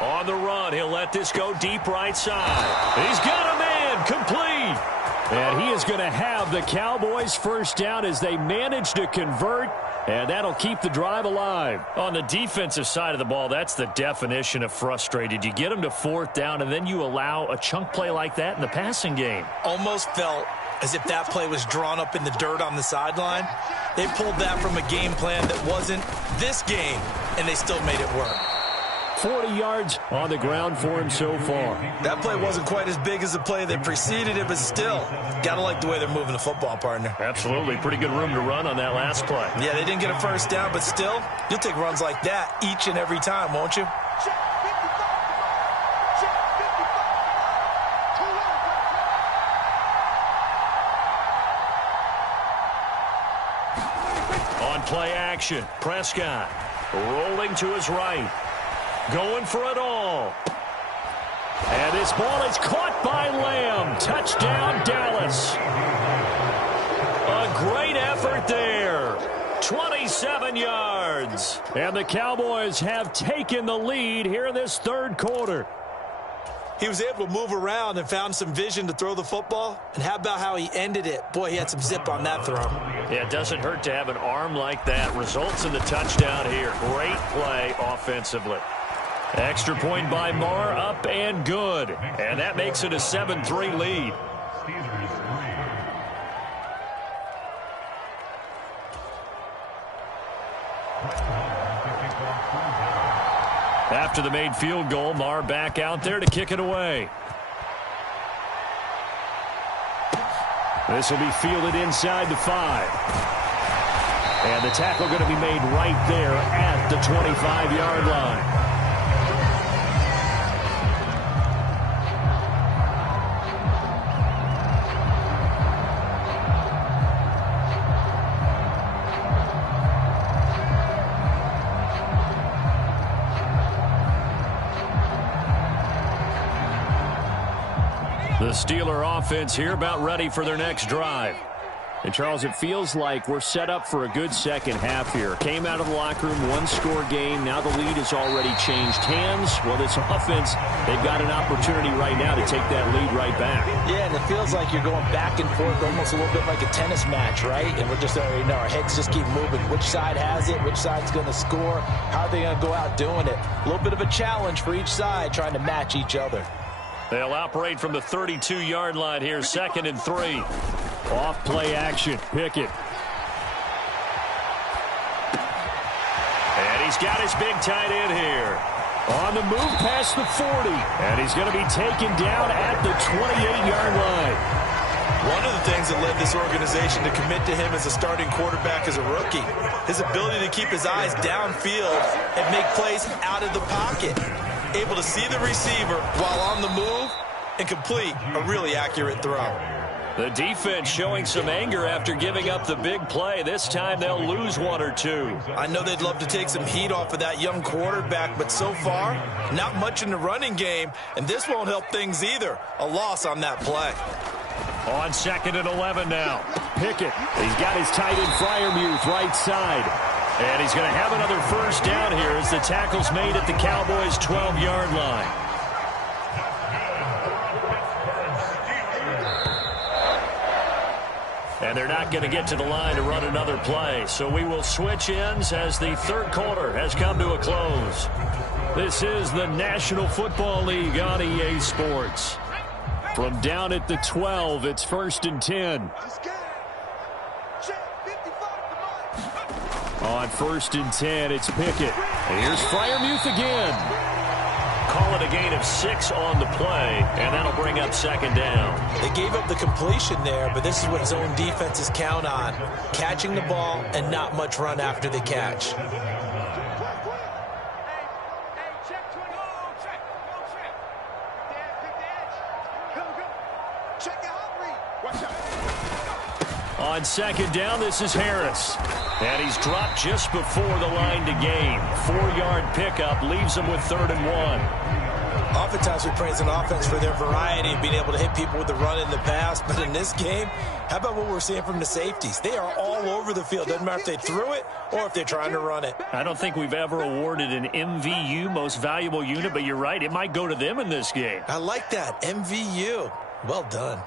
On the run, he'll let this go deep right side. He's got a man, complete. And he is going to have the Cowboys first down as they manage to convert, and that'll keep the drive alive. On the defensive side of the ball, that's the definition of frustrated. You get them to 4th down, and then you allow a chunk play like that in the passing game. Almost felt as if that play was drawn up in the dirt on the sideline. They pulled that from a game plan that wasn't this game, and they still made it work. 40 yards on the ground for him so far. That play wasn't quite as big as the play that preceded it, but still, got to like the way they're moving the football, partner. Absolutely. Pretty good room to run on that last play. Yeah, they didn't get a first down, but still, you'll take runs like that each and every time, won't you? On play action, Prescott rolling to his right. Going for it all. And this ball is caught by Lamb. Touchdown, Dallas. A great effort there. 27 yards. And the Cowboys have taken the lead here in this 3rd quarter. He was able to move around and found some vision to throw the football. And how about how he ended it? Boy, he had some zip on that throw. Yeah, it doesn't hurt to have an arm like that. Results in the touchdown here. Great play offensively. Extra point by Marr, up and good. And that makes it a 7-3 lead. After the made field goal, Marr back out there to kick it away. This will be fielded inside the 5. And the tackle going to be made right there at the 25-yard line. The Steeler offense here about ready for their next drive. And, Charles, it feels like we're set up for a good second half here. Came out of the locker room, one-score game. Now the lead has already changed hands. Well, this offense, they've got an opportunity right now to take that lead right back. Yeah, and it feels like you're going back and forth almost a little bit like a tennis match, right? And we're just already know our heads just keep moving. Which side has it? Which side's going to score? How are they going to go out doing it? A little bit of a challenge for each side trying to match each other. They'll operate from the 32-yard line here, 2nd and 3. Off play action. Pickett. And he's got his big tight end here. On the move past the 40. And he's going to be taken down at the 28-yard line. One of the things that led this organization to commit to him as a starting quarterback as a rookie, his ability to keep his eyes downfield and make plays out of the pocket. Able to see the receiver while on the move and complete a really accurate throw. The defense showing some anger after giving up the big play. This time they'll lose one or two. I know they'd love to take some heat off of that young quarterback, but so far, not much in the running game, and this won't help things either. A loss on that play. On 2nd and 11 now. Pickett. He's got his tight end Freiermuth right side. And he's going to have another first down here as the tackle's made at the Cowboys' 12-yard line. And they're not going to get to the line to run another play. So we will switch ends as the third quarter has come to a close. This is the National Football League on EA Sports. From down at the 12, it's 1st and 10. On 1st and 10, it's Pickett. And here's Freiermuth again. Call it a gain of 6 on the play, and that'll bring up 2nd down. They gave up the completion there, but this is what zone defenses count on. Catching the ball and not much run after the catch. On 2nd down, this is Harris. And he's dropped just before the line to gain. 4-yard pickup leaves him with 3rd and 1. Oftentimes we praise an offense for their variety and being able to hit people with the run in the pass. But in this game, how about what we're seeing from the safeties? They are all over the field. Doesn't matter if they threw it or if they're trying to run it. I don't think we've ever awarded an MVU, most valuable unit, but you're right. It might go to them in this game. I like that. MVU. Well done.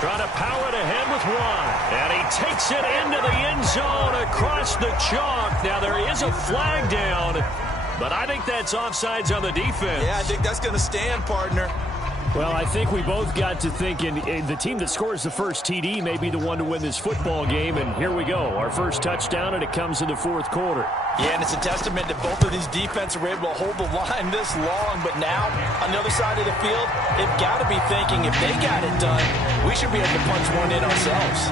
Trying to power it ahead with one. And he takes it into the end zone across the chalk. Now there is a flag down, but I think that's offsides on the defense. Yeah, I think that's going to stand, partner. Well, I think we both got to thinking the team that scores the first TD may be the one to win this football game, and here we go. Our first touchdown, and it comes in the 4th quarter. Yeah, and it's a testament that both of these defenses were able to hold the line this long, but now, on the other side of the field, they've got to be thinking if they got it done, we should be able to punch one in ourselves.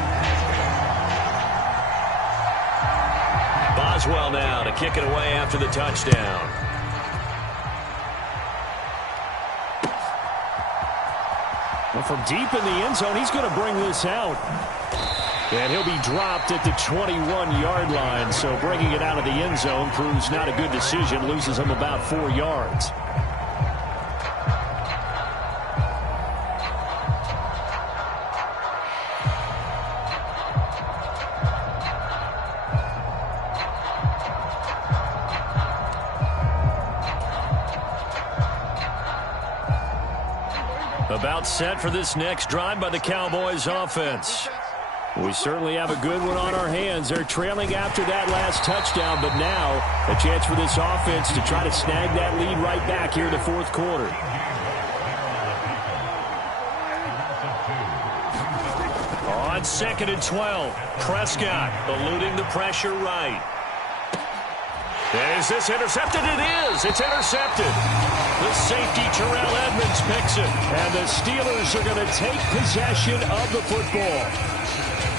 Boswell now to kick it away after the touchdown. Well, from deep in the end zone, he's going to bring this out. And he'll be dropped at the 21-yard line. So bringing it out of the end zone proves not a good decision. Loses him about 4 yards. About set for this next drive by the Cowboys offense. We certainly have a good one on our hands. They're trailing after that last touchdown, but now a chance for this offense to try to snag that lead right back here in the 4th quarter. On 2nd and 12, Prescott eluding the pressure right. Is this intercepted? It is. It's intercepted. The safety, Terrell Edmonds, picks it. And the Steelers are going to take possession of the football.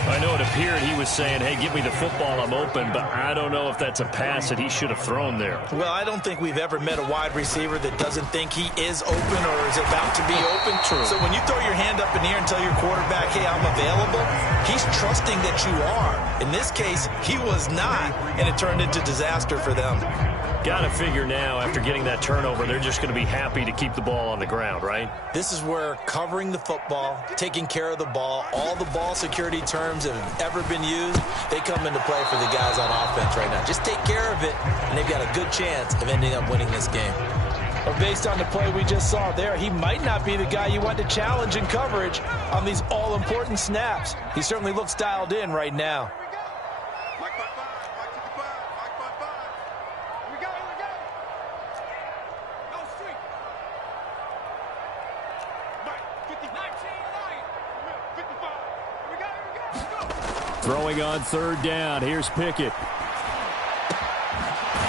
I know it appeared he was saying, hey, give me the football, I'm open, but I don't know if that's a pass that he should have thrown there. Well, I don't think we've ever met a wide receiver that doesn't think he is open or is about to be open. True. So when you throw your hand up in the air and tell your quarterback, hey, I'm available, he's trusting that you are. In this case, he was not, and it turned into disaster for them. Got to figure now, after getting that turnover, they're just going to be happy to keep the ball on the ground, right? This is where covering the football, taking care of the ball, all the ball security terms that have ever been used, they come into play for the guys on offense right now. Just take care of it, and they've got a good chance of ending up winning this game. But based on the play we just saw there, he might not be the guy you want to challenge in coverage on these all-important snaps. He certainly looks dialed in right now. Mike 5-5, Mike 55, Mike 5-5. Here we go, here we go. No street. Mike 50, 19, 55. Here we go, here we go. Throwing on third down. Here's Pickett.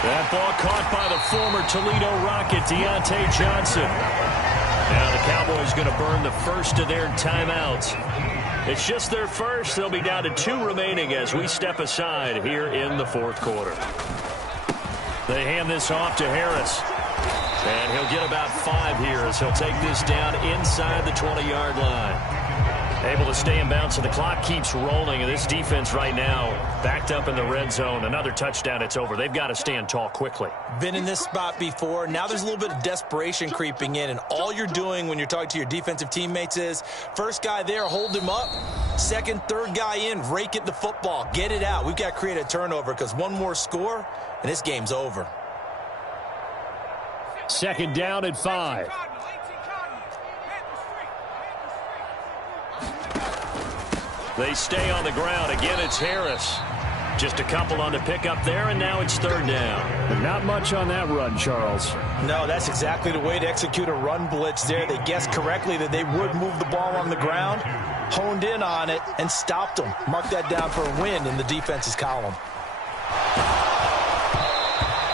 That ball caught by the former Toledo Rocket, Deontay Johnson. Now the Cowboys going to burn the first of their timeouts. It's just their first. They'll be down to 2 remaining as we step aside here in the fourth quarter. They hand this off to Harris. And he'll get about 5 here as he'll take this down inside the 20-yard line. Able to stay in bounds, so the clock keeps rolling, and this defense right now backed up in the red zone. Another touchdown, it's over. They've got to stand tall quickly. Been in this spot before. Now there's a little bit of desperation creeping in, and all you're doing when you're talking to your defensive teammates is first guy there, hold him up. Second, third guy in, rake at the football. Get it out. We've got to create a turnover because one more score, and this game's over. Second down at 5. They stay on the ground. Again, it's Harris. Just a couple on the pickup there, and now it's third down. Not much on that run, Charles. No, that's exactly the way to execute a run blitz there. They guessed correctly that they would move the ball on the ground, honed in on it, and stopped them. Mark that down for a win in the defense's column.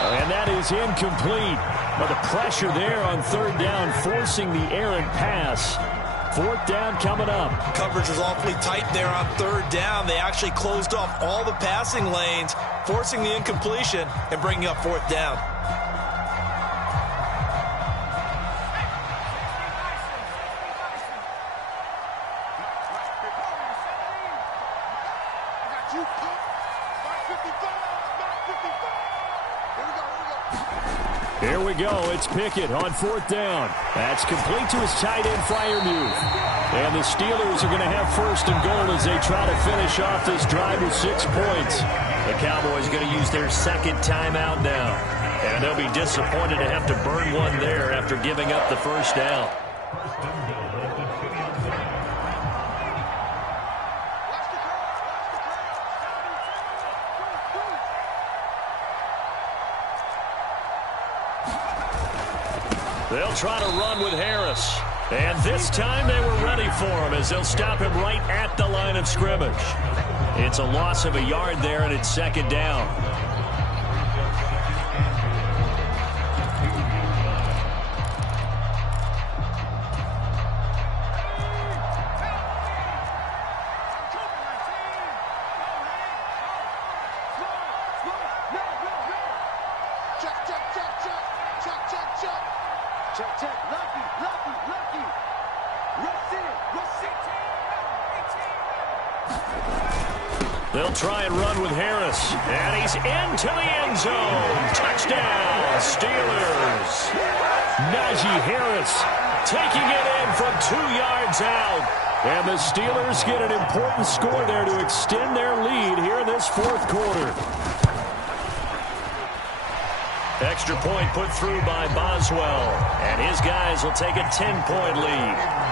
And that is incomplete. But the pressure there on third down, forcing the errant pass. Fourth down coming up. Coverage was awfully tight there on third down. They actually closed off all the passing lanes, forcing the incompletion and bringing up fourth down. Here we go. It's Pickett on fourth down. That's complete to his tight end, Freiermuth. And the Steelers are going to have first and goal as they try to finish off this drive with 6 points. The Cowboys going to use their second timeout now. And they'll be disappointed to have to burn one there after giving up the first down. They'll try to run with Harris. And this time they were ready for him as they'll stop him right at the line of scrimmage. It's a loss of a yard there, and it's second down. They'll try and run with Harris. And he's into the end zone. Touchdown, Steelers. Najee Harris taking it in from 2 yards out. And the Steelers get an important score there to extend their lead here in this fourth quarter. Extra point put through by Boswell. And his guys will take a 10-point lead.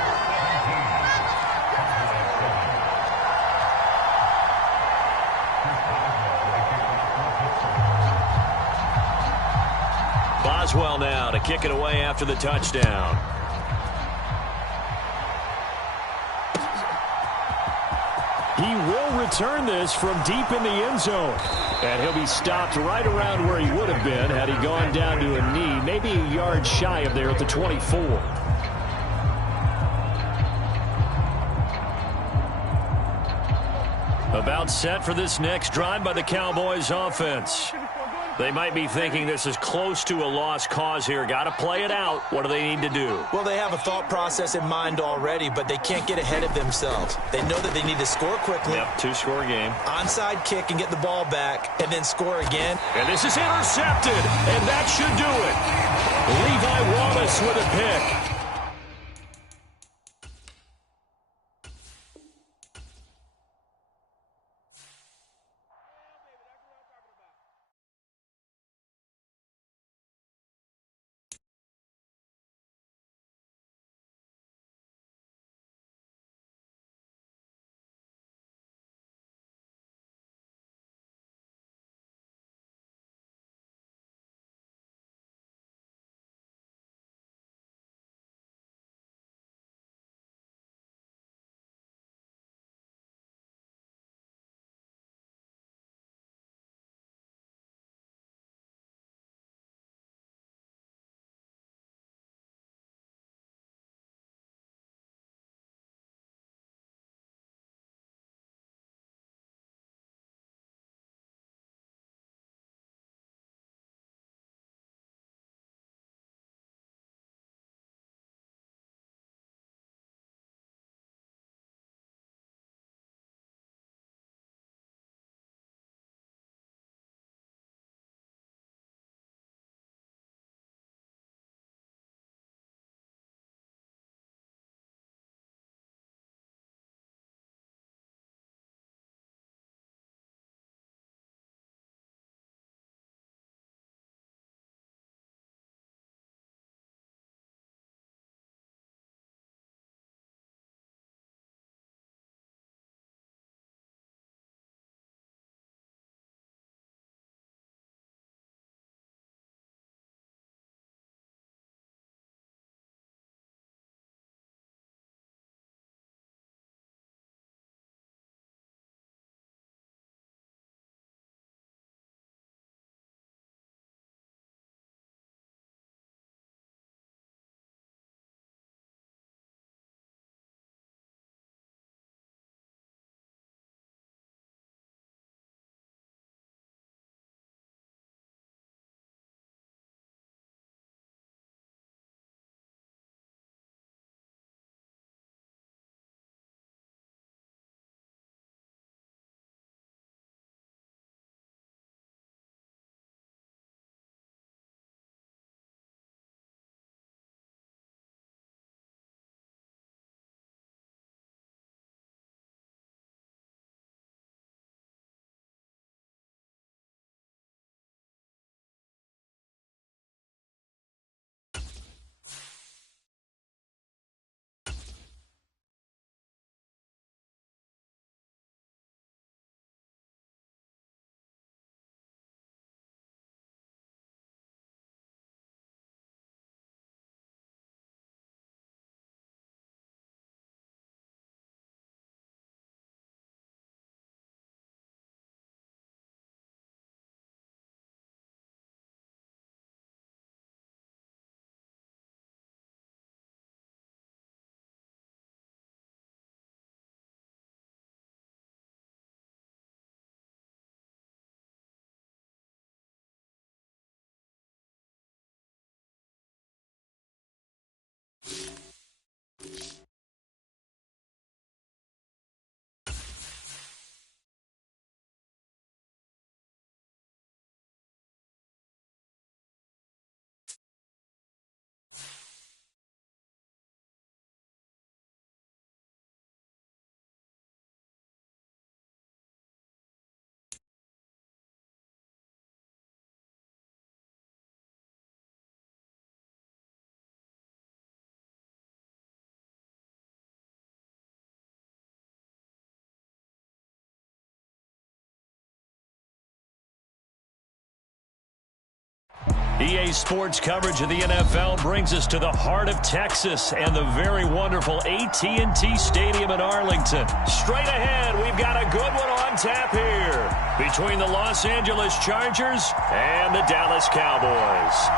Boswell now to kick it away after the touchdown. He will return this from deep in the end zone. And he'll be stopped right around where he would have been had he gone down to a knee, maybe a yard shy of there at the 24. About set for this next drive by the Cowboys offense. They might be thinking this is close to a lost cause here. Got to play it out. What do they need to do? Well, they have a thought process in mind already, but they can't get ahead of themselves. They know that they need to score quickly. Yep, two-score game. Onside kick and get the ball back, and then score again. And this is intercepted, and that should do it. Levi Wallace with a pick. EA Sports coverage of the NFL brings us to the heart of Texas and the very wonderful AT&T Stadium in Arlington. Straight ahead, we've got a good one on tap here between the Los Angeles Chargers and the Dallas Cowboys.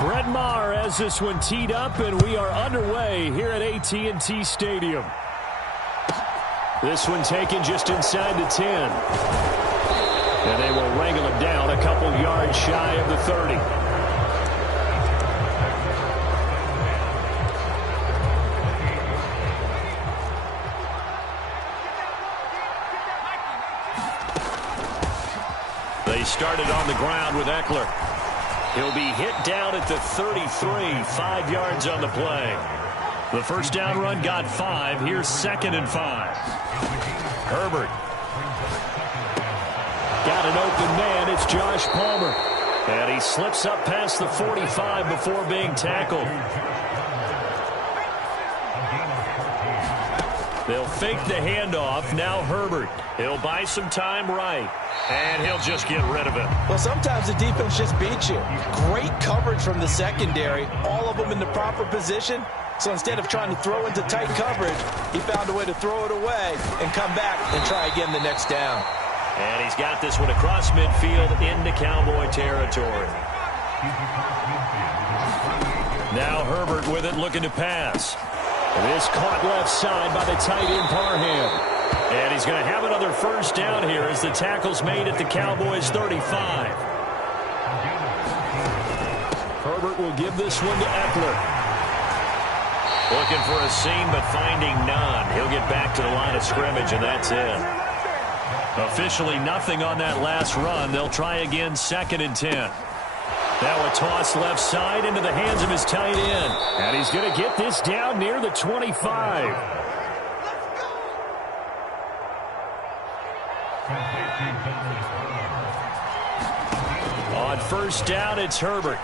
Brett Maher has this one teed up, and we are underway here at AT&T Stadium. This one taken just inside the 10. And they will wrangle him down a couple yards shy of the 30. They started on the ground with Eckler. He'll be hit down at the 33, 5 yards on the play. The first down run got 5. Here's 2nd and 5. Herbert. Got an open man. It's Josh Palmer. And he slips up past the 45 before being tackled. They'll fake the handoff. Now Herbert. He'll buy some time right. And he'll just get rid of it. Well, sometimes the defense just beats you. Great coverage from the secondary. All of them in the proper position. So instead of trying to throw into tight coverage, he found a way to throw it away and come back and try again the next down. And he's got this one across midfield into Cowboy territory. Now Herbert with it, looking to pass. This caught left side by the tight end Parham. And he's going to have another first down here as the tackle's made at the Cowboys' 35. Herbert will give this one to Eckler. Looking for a seam, but finding none. He'll get back to the line of scrimmage, and that's it. Officially nothing on that last run. They'll try again, 2nd and 10. Now a toss left side into the hands of his tight end. And he's going to get this down near the 25. On first down, it's Herbert.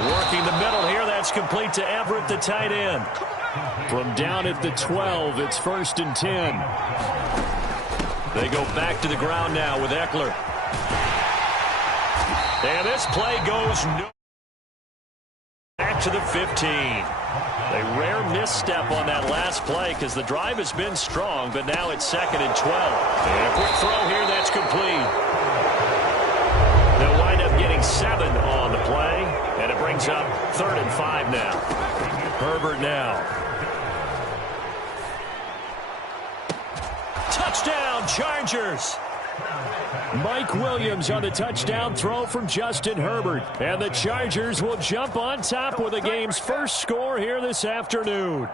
Working the middle here, that's complete to Everett, the tight end. From down at the 12, it's 1st and 10. They go back to the ground now with Eckler. And this play goes back to the 15. A rare misstep on that last play because the drive has been strong, but now it's 2nd and 12. And a quick throw here, that's complete. They'll wind up getting 7 on the play, and it brings up 3rd and 5 now. Herbert now. Touchdown, Chargers! Mike Williams on the touchdown throw from Justin Herbert. And the Chargers will jump on top with the game's first score here this afternoon.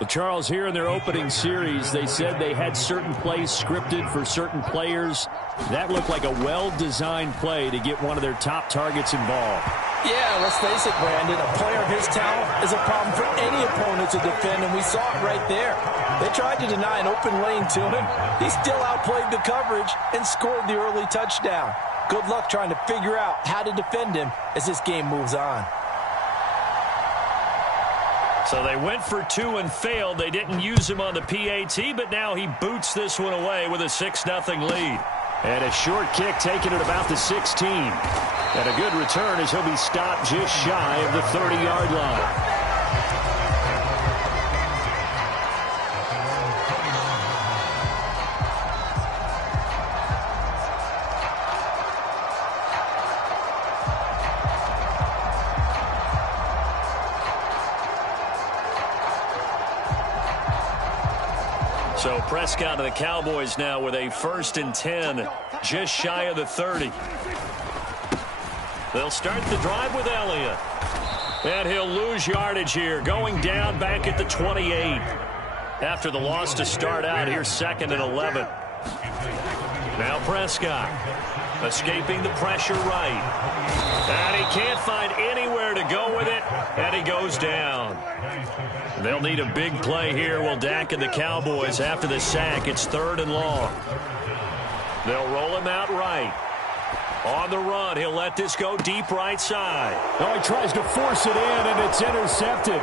Well, Charles, here in their opening series, they said they had certain plays scripted for certain players. That looked like a well-designed play to get one of their top targets involved. Yeah, let's face it, Brandon. A player of his talent is a problem for any opponent to defend, and we saw it right there. They tried to deny an open lane to him. He still outplayed the coverage and scored the early touchdown. Good luck trying to figure out how to defend him as this game moves on. So they went for 2 and failed. They didn't use him on the PAT, but now he boots this one away with a 6-0 lead. And a short kick taken at about the 16. And a good return as he'll be stopped just shy of the 30-yard line. So Prescott and the Cowboys now with a 1st and 10, just shy of the 30. They'll start the drive with Elliott. And he'll lose yardage here, going down back at the 28. After the loss to start out, here's 2nd and 11. Now Prescott, escaping the pressure right. And he can't find anywhere to go with it, and he goes down. They'll need a big play here, will Dak and the Cowboys after the sack. It's 3rd and long. They'll roll him out right. On the run, he'll let this go deep right side. Oh, he tries to force it in, and it's intercepted.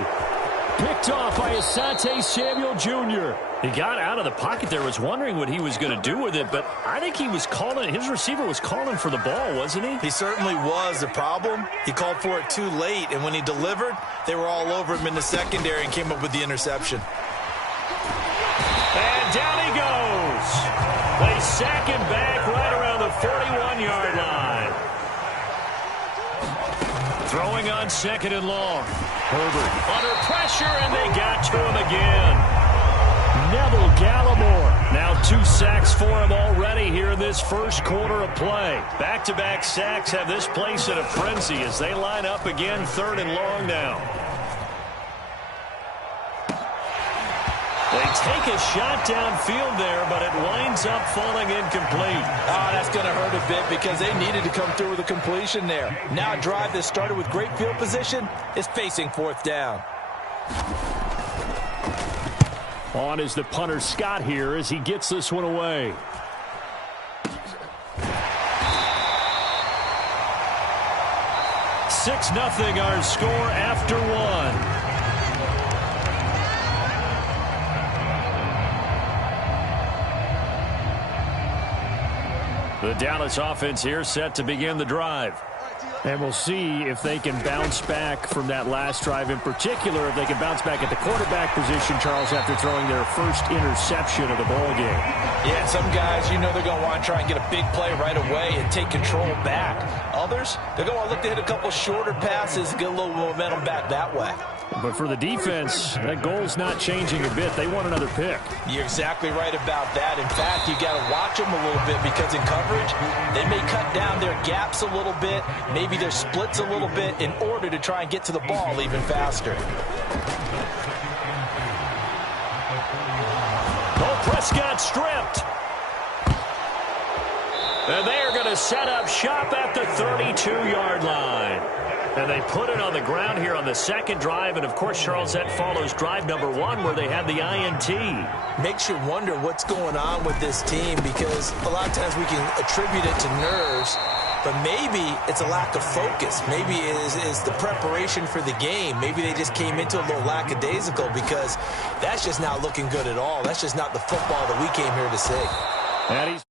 Picked off by Asante Samuel Jr. He got out of the pocket there, was wondering what he was going to do with it, but I think he was calling, his receiver was calling for the ball, wasn't he? He certainly was. The problem, he called for it too late, and when he delivered, they were all over him in the secondary and came up with the interception. And down he goes. They sack him back right around the 41-yard line. Throwing on 2nd and long. Herbert under pressure, and they got to him again. Neville Gallimore. Now 2 sacks for him already here in this first quarter of play. Back-to-back sacks have this place in a frenzy as they line up again 3rd and long now. They take a shot downfield there, but it winds up falling incomplete. Oh, that's going to hurt a bit because they needed to come through with a completion there. Now a drive that started with great field position is facing 4th down. On is the punter Scott here as he gets this one away. Six nothing our score after 1. The Dallas offense here set to begin the drive. And we'll see if they can bounce back from that last drive, in particular if they can bounce back at the quarterback position, Charles, after throwing their first interception of the ball game. Yeah, some guys, you know they're going to want to try and get a big play right away and take control back. Others, they're going to look to hit a couple shorter passes and get a little momentum back that way. But for the defense, that goal's not changing a bit. They want another pick. You're exactly right about that. In fact, you got to watch them a little bit because in coverage, they may cut down their gaps a little bit, maybe their splits a little bit in order to try and get to the ball even faster. Oh, Prescott stripped. And they are going to set up shop at the 32-yard line. And they put it on the ground here on the 2nd drive. And, of course, Charles, that follows drive number 1 where they had the INT. Makes you wonder what's going on with this team because a lot of times we can attribute it to nerves, but maybe it's a lack of focus. Maybe it is the preparation for the game. Maybe they just came into a little lackadaisical because that's just not looking good at all. That's just not the football that we came here to see.